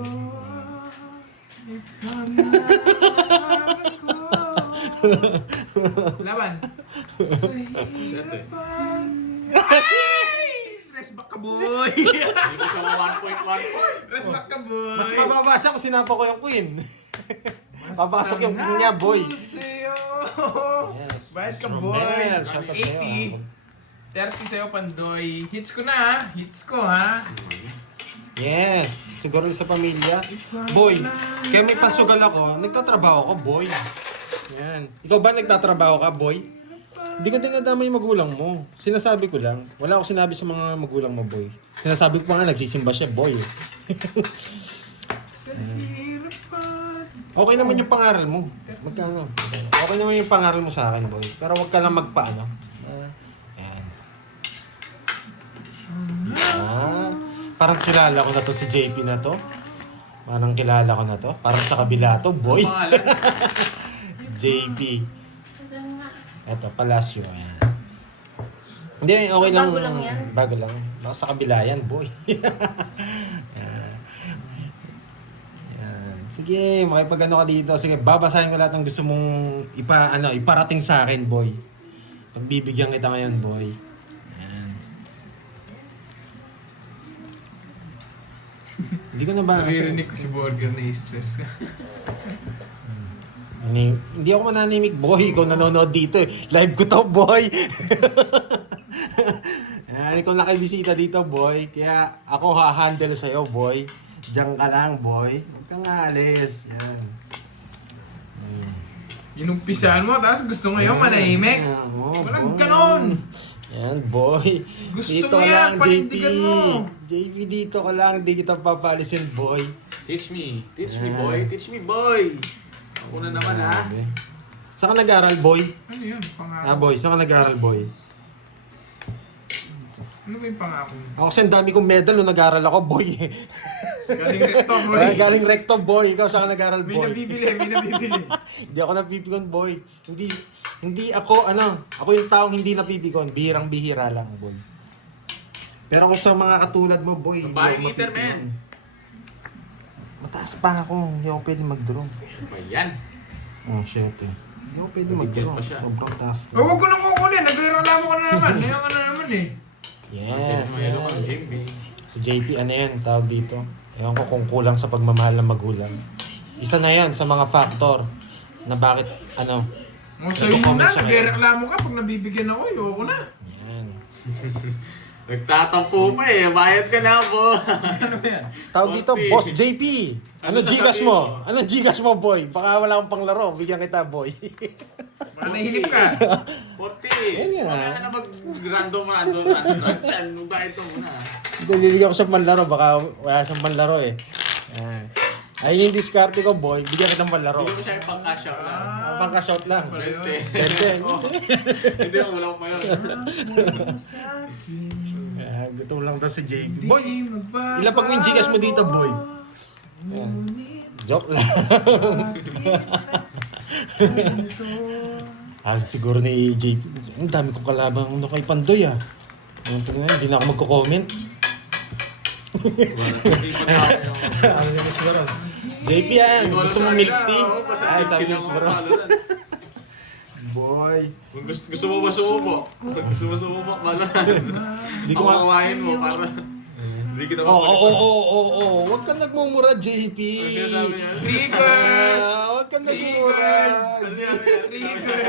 Laban. Sa hirapan. Rest back ka, boy! Hindi ko siya 1.1 point. Rest back ka, boy! Mas mababasa kung sinapa ko yung queen. Papasok yung queen niya, boy. Sa'yo. Yes. Bayad ka, Mr. boy. Romel, shout out sa'yo. 80. 30 sa'yo, Pandoy. Hits ko na, ha? Hits ko, ha? Yes, siguro sa pamilya. Boy, kaya may pasugal ako, nagtatrabaho ko, boy. Yan. Ikaw ba nagtatrabaho ka, boy? Hindi ko dinadama yung magulang mo. Sinasabi ko lang. Wala ako sinabi sa mga magulang mo, boy. Sinasabi ko pa nga, nagsisimba siya, boy. Sa hirapan. Okay naman yung pangaral mo. Magkano? Okay naman yung pangaral mo sa akin, boy. Pero wag ka lang magpaano. Yan. Parang kilala ko na to si JP na to. Parang kilala ko na to. Parang sa kabila to, boy. Pangalan. JP. Ito nga. Eto, Palacio. Ayan. Hindi, okay lang. Bago lang yan? Bago lang. Baka sa kabila yan, boy. Ayan. Ayan. Sige, makipag-ano ka dito. Sige, babasahin ko lahat ng gusto mong iparating sa akin, boy. Pagbibigyan kita ngayon, boy. Ayan. Hindi ko na ba... Naririnig ko si Burger na stress ka. Hindi ako mananimik, boy. Ikaw nanonood dito eh. Live ko to, boy. Ayan, ikaw nakibisita dito, boy. Kaya ako ha-handle sa'yo, boy. Diyan ka lang, boy. Huwag kang alis. Yan. Inumpisaan mo, tapos gusto ngayon manahimik. Oo, Walang boy. ganon. Yan, boy. Gusto Dito mo ka yan, lang, panindigan JP. mo. JP, dito ka lang. Hindi kita papalisin, boy. Teach me. Teach me, Yan. boy. Teach me, boy. Ako na naman, ha? Saan ka nag-aral, boy? Ano yun? Pangako. Boy. Saan ka nag-aral, boy? Ano ba yung pangako? Ako kasi ang dami kong medal nung nag-aral ako, boy. Galing recto, boy. Galing recto, boy. Ikaw saan ka nag-aral, May boy? nabibili, may nabibili. Hindi ako napipikon, boy. Hindi ako, ako yung taong hindi napipikon. Bihirang-bihira lang, boy. Pero ako sa mga katulad mo, boy. hindi Babae ako meter, mapipikon. man. Mataas pa ako. Hindi ako pwede mag-draw. Ba yan? Oh, shit eh. Hindi ako pwede Nabigyan mag-draw. pa siya. Sobrang taas. Oh, huwag ko nang kukunin. Nagre-reklamo ka na naman. Ngayon ka na naman eh. Yes. Mayroon kang yes. JP. Si JP, ano yan? Tawag dito. Ewan ko kung kulang sa pagmamahal ng magulang. Isa na yan sa mga factor na bakit, O sa'yo Nagko-comment na, siya nagre-reklamo ka pag nabibigyan ako. Ayoko na. Yan. Nagtatampo pa eh. Bayad ka na, bo. Ano ba yan? Tawag dito, Konti. Boss JP. Ano Ano Gcash sasabihin mo? mo? Ano Gcash mo, boy? Baka wala akong panglaro. Bigyan kita, boy. Baka nahinip ka. 40. Yan yan. Mamaya ka na mag-random. Bayad ka muna. Naliligaw ko sa panlaro. Baka wala siyang panlaro eh. Yan. Ayun yung diskarte ko, boy. Bigyan kitang panlaro. Hindi mo siya yung pang-cash out lang. Pangka-shot lang. Pala yun. 20. Oh. Hindi ako, wala ko pa yun. Sa akin. Gutom lang daw si JP. Di Boy, magbabago. ilapag mo yung Gcash mo dito, boy. Yan. Joke lang. Siguro ni JP. Ang dami kong kalabang kay Pandoy ah. Hindi na ako magko-comment. Hindi pa na ako. Ano yung Miss Baron? JP yan! Gusto mo milk tea? Ay, sabi ni Miss Baron. Boy. Kung gusto mo ba sumubo? Kung gusto mo sumubo, malo na. Di ko Ako ma- kawain mo para hindi kita Oo. Huwag kang nagmumura, JP. Ano sinasabi niya? Trigger! Huwag kang nagmumura. Trigger!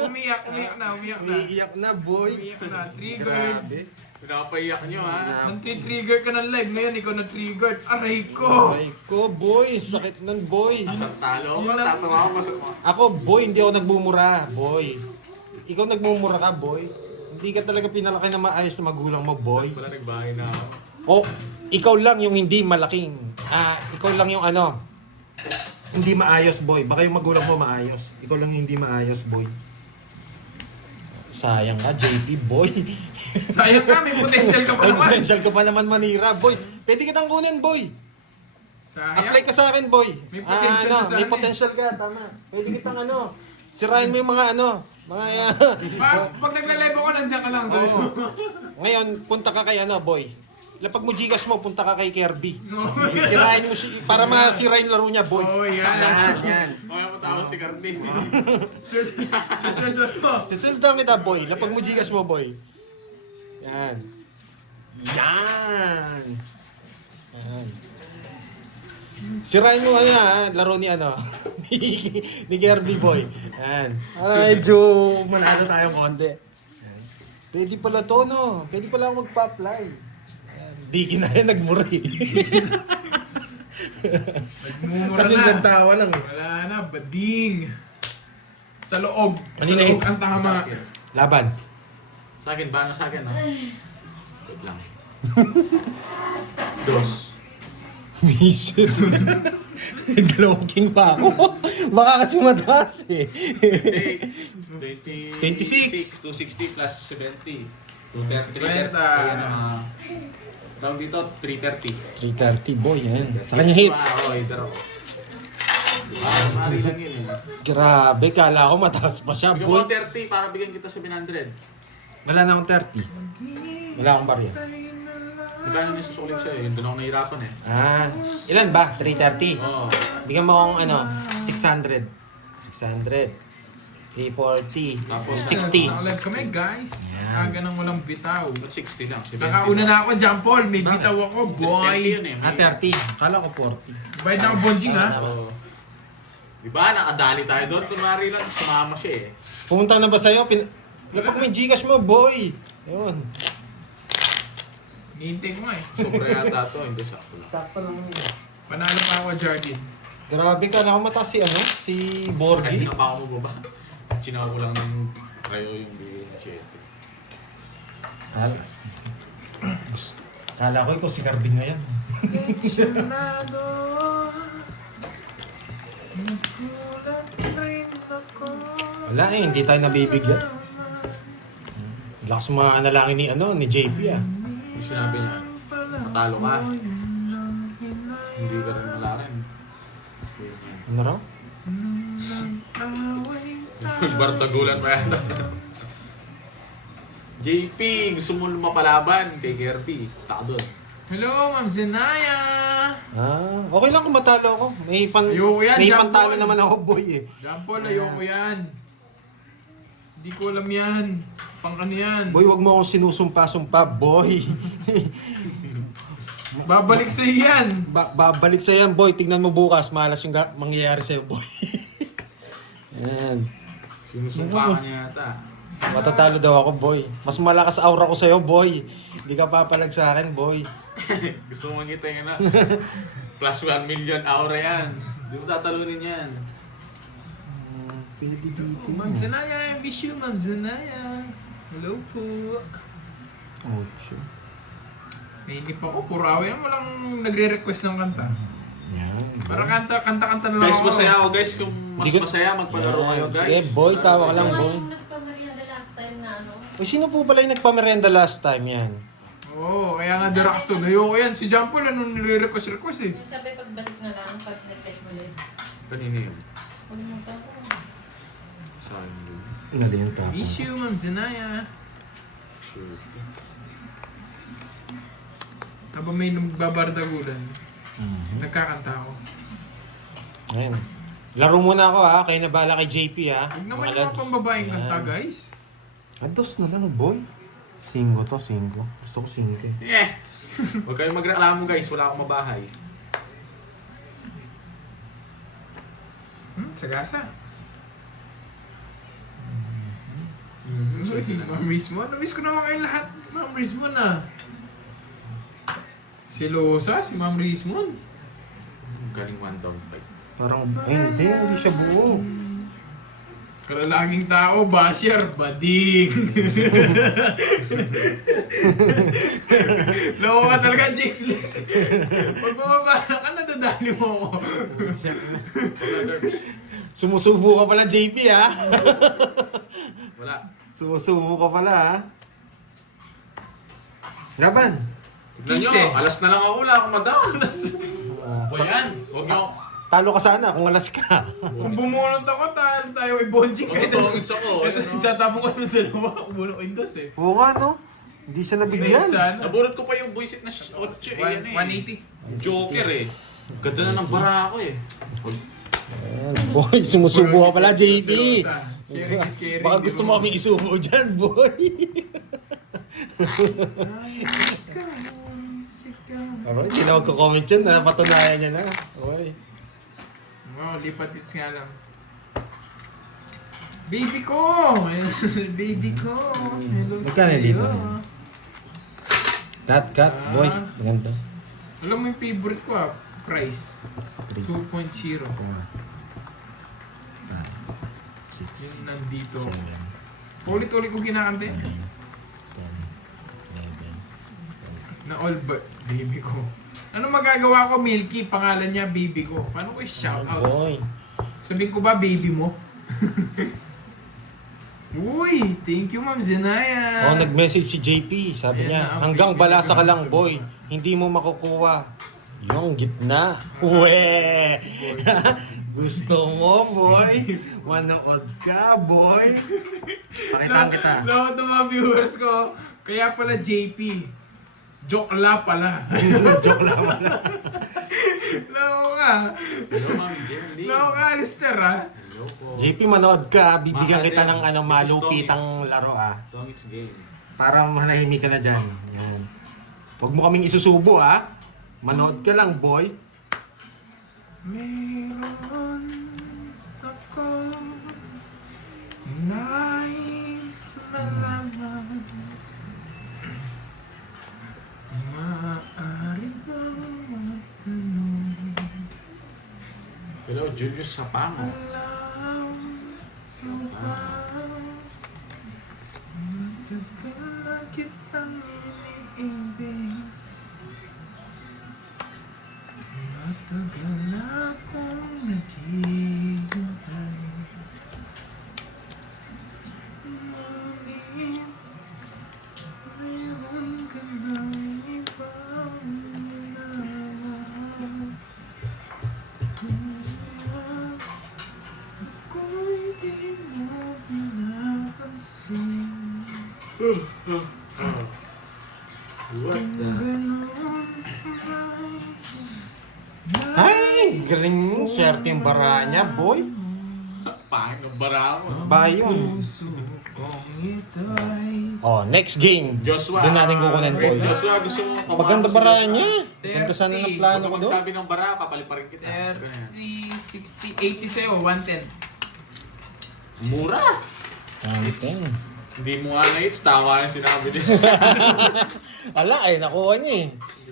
Umiyak na. Umiiyak na, boy. Umiyak na. Trigger! Grabe. Pinapaiyak niyo, ha? Nang-trigger ka ng live, ngayon ikaw na-trigger. Aray ko! Ay ko, boy. Sakit nun, boy. Isang talo ko, tatawa ko sa Ako, boy, hindi ako nagmumura, boy. Ikaw nagmumura ka, boy. Hindi ka talaga pinalaki na maayos na magulang mo, boy. Wala nagbahay na ako. O, ikaw lang yung hindi malaking. Ikaw lang yung hindi maayos, boy. Baka yung magulang mo maayos. Ikaw lang yung hindi maayos, boy. Sayang ka, JP, boy. Sayang ka, may potential ka pa naman. Potential ka pa naman manira, boy. Pwede kitang kunin, boy. Sayang. Apply ka sa akin, boy. May potential ka sa may akin potential ka, tama. Pwede kitang sirain mo yung mga Pag nagla-live ako, nandiyan ka lang. Oo. Ngayon, punta ka kay boy. Lapag mo Gcash mo, punta ka kay Kirby. Sirain mo, para masira yung laro niya, boy. Oh, yan. Yan. Okay mo tao si Cardin. Susunod mo. Sisildan kita, boy. Lapag mo Gcash mo, boy. Yan. Yan. Yan. Sirain mo laro ni ni Kirby boy. Yan. Medyo manalo tayong konti. Yan. Pwede pala to, no? Pwede pala ako magpa-apply. Yan. Di kinaya nagmuri. Nagmumura Kasi na. nagtawa lang eh. Wala na, bading. Sa loob. Sa Kanina loob hits. ang tama. Laban. Sa akin, ba? Ano sa akin, no? Wait lang. Dos. Visit. Dalawang king pa ako. Baka kasi mataas eh. 26. 260 plus 70. 230. 50. Tawag dito, 330. 330 boy, yan. Sa kanya hits. Oo, hitter ako. Mari lang yun eh. Grabe, kala ko mataas pa siya, Bigyan boy. mo 30 para bigyan kita 700. Wala na akong 30. Wala akong barya. Magkano niya susuling sa'yo? Yun doon ako nahirapan eh. Ilan ba? 330? Oo. Bigyan mo akong 600. 600. 340. Tapos 60. Nakalag kami, guys. Yan. Aga nang walang bitaw. Ba't 60 lang? 70 Nakauna na ako, John Paul. May Bakit? bitaw ako, 30 boy. yun eh. 30. Kala ko 40. Bayad na ako, bonjing, ha? Oo. Diba, nakadali tayo doon. Kunwari lang, sumama siya eh. Pumunta na ba sa'yo? Lapag may Gcash mo, boy. Yun. Hihintay ko nga eh. Sobra yata to, hindi sakto lang. Sakto lang yun. Panalo pa ako, Jardin. Grabe ka, ako mataas si si Kahit Borgi. hindi na pa ako mababa. Chinawa ko lang ng kayo yung bigay ng 7. Kala ko ikaw si Carding ngayon. Pensionado. Nagulat rin ako. Wala eh, hindi tayo nabibigyan. Lakas manalangin ni JP Yung sinabi niya, matalo ka. Hindi ka rin malakin. Ano raw? Bartagulan pa yata. JP, gusto mo mapalaban kay Kirby. Taka doon. Hello, Ma'am Zenaya. Okay lang kung matalo ako. Ayoko yan, may John pantalo Paul. naman ako, boy eh. John Paul, ayoko yan. Hindi ko alam yan. Pang ano yan. Boy, wag mo akong sinusumpa-sumpa, boy. Babalik sa yan. Babalik sa'yo yan, boy. Tignan mo bukas, malas yung mangyayari sa'yo, boy. Yan. Sinusumpa ka niya yata. Matatalo daw ako, boy. Mas malakas aura ko sa'yo, boy. Hindi ka papalag sa akin, boy. Gusto mo makita yun na. Plus 1 million aura yan. Hindi mo tatalunin yan. Pwede dito. Ma'am Zenaya, I wish you, Ma'am Zenaya. Hello po. Oh, sure. Nainip ako, puro away yan. Walang nagre-request ng kanta. Yan. Para kanta-kanta na lang Guys, ako. masaya ako guys. Kung mas Hindi ko- masaya, magpalaro kayo guys. Sige, boy, tawa ka lang, Ano boy. yung nagpamarianda last time na ano? Uy, sino po pala yung nagpamerenda last time yan? Oo, kaya nga Dirax to. Ayoko yan. Si John Paul, anong nire-request eh. Yung sabi pagbalik na lang, pag nag-take ulit. Kanina yun. Huwag mo pa ako. Sayang yun. Nali yung tapos. Wish you, Ma'am Zenaya. Sure. Habang may nagbabardagulan, Mhm. nagkakanta ako. Ayun. Laro muna ako ha, kayo na bahala kay JP ha. Huwag naman Mga yung mga lads. pambabaeng Yan. kanta, guys. Dos na lang, boy. 5 to, 5. Gusto ko 5 eh. Eh! Huwag kayong magreklamo guys, wala akong mabahay. Sagasa. Mm-hmm. Ma'am Rizmon. Namiss ko naman kayo lahat. Ma'am Rizmon ah. Si Losa, si Ma'am Rizmon. Galing 1 down 5. Parang, hindi siya buo. Kalalaging tao, basher, bading. Loko ka talaga, Jinx. Pag bumabara ka, nadadali mo ako. Sumusubo ka pala, JP ha. Wala. Sumusubo ka pala ha. Laban. Tignan nyo, 15. alas na lang ako, wala akong madown. O yan, huwag nyo. Talo ka sana kung alas ka. Kung bumulot ako, tayo ay bonjing. Magtutungits ako. Ito, Ayun, no? tatapon ko ng dalawa. Bumulot ko yung dos eh. Oo nga no. Hindi siya nabigyan. Sana. Naburot ko pa yung buisit na 8 eh. Yan eh. 180. Joker eh. Ganda na ng bara ako eh. Ayan, boy, sumusubo ka pala, JP. Sharing is caring. Baka gusto mo kami isubo dyan, boy. Alright, hindi na magko-comment yan. Napatunayan niya na. Okay. Wow, lipat hits nga lang. Baby ko! Baby ko! Hello Magkano sa'yo. dito? Cut, boy. Maganda. Alam mo yung favorite ko price. 3, 2.0. 4, 5, 6, Yung nandito. 7, Ulit-ulit ko kinakante. 9, 10, 11. Na all but baby ko. Ano magagawa ko, Milky? Pangalan niya, baby ko. Paano ko i-shout out? Boy. Sabihin ko ba, baby mo? Uy! Thank you, Ma'am Zenaya! Oh, nag-message si JP. Sabi Ayan niya, na, ang hanggang baby balasa ka girl lang, sa boy. Hindi mo makukuha. Yung gitna. Uwe! Gusto mo, boy? Manood ka, boy? Pakitaan kita. Hello to mga viewers ko. Kaya pala JP. Joke la pala. Joke lang wala. Loko ka. Hello, Ma'am Jelly. Loko ka, Alistair ha. Hello po. JP, manood ka. Bibigyan kita ng Makalim. malupitang laro, ah. Tomix game. Para manahimik ka na dyan. Yan. Huwag mo kaming isusubo, ah. Manood ka lang, boy. Meron ako nais malaman. Maaari bang matanong? Hello, Julius Sapango. Alam mo ba? Matagal na kitang iniibig. Matagal na akong naghihintay. Ngunit mayroon ka ng ibang ginawa. Ako'y di mo pinapansin. What the? Ay, galing mo. Swerte yung bara niya, boy. Pangit ng bara mo. Bayon. Puso kong ito'y Oh, next game. Joshua. Doon natin kukunan, boy. Joshua, gusto mo pumasok Maganda si bara Joshua? niya. Ganda sana ng plano Pag ko doon. magsabi ng bara, papaliparin kita. 30, 60, 80 sa'yo, 110. Mura! Something. Hindi mo nga na-hits, tama yung sinabi niya. Ala, ay nakuha niya eh.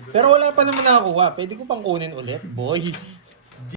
Pero wala pa naman nakakuha. Pwede ko pang kunin ulit, boy.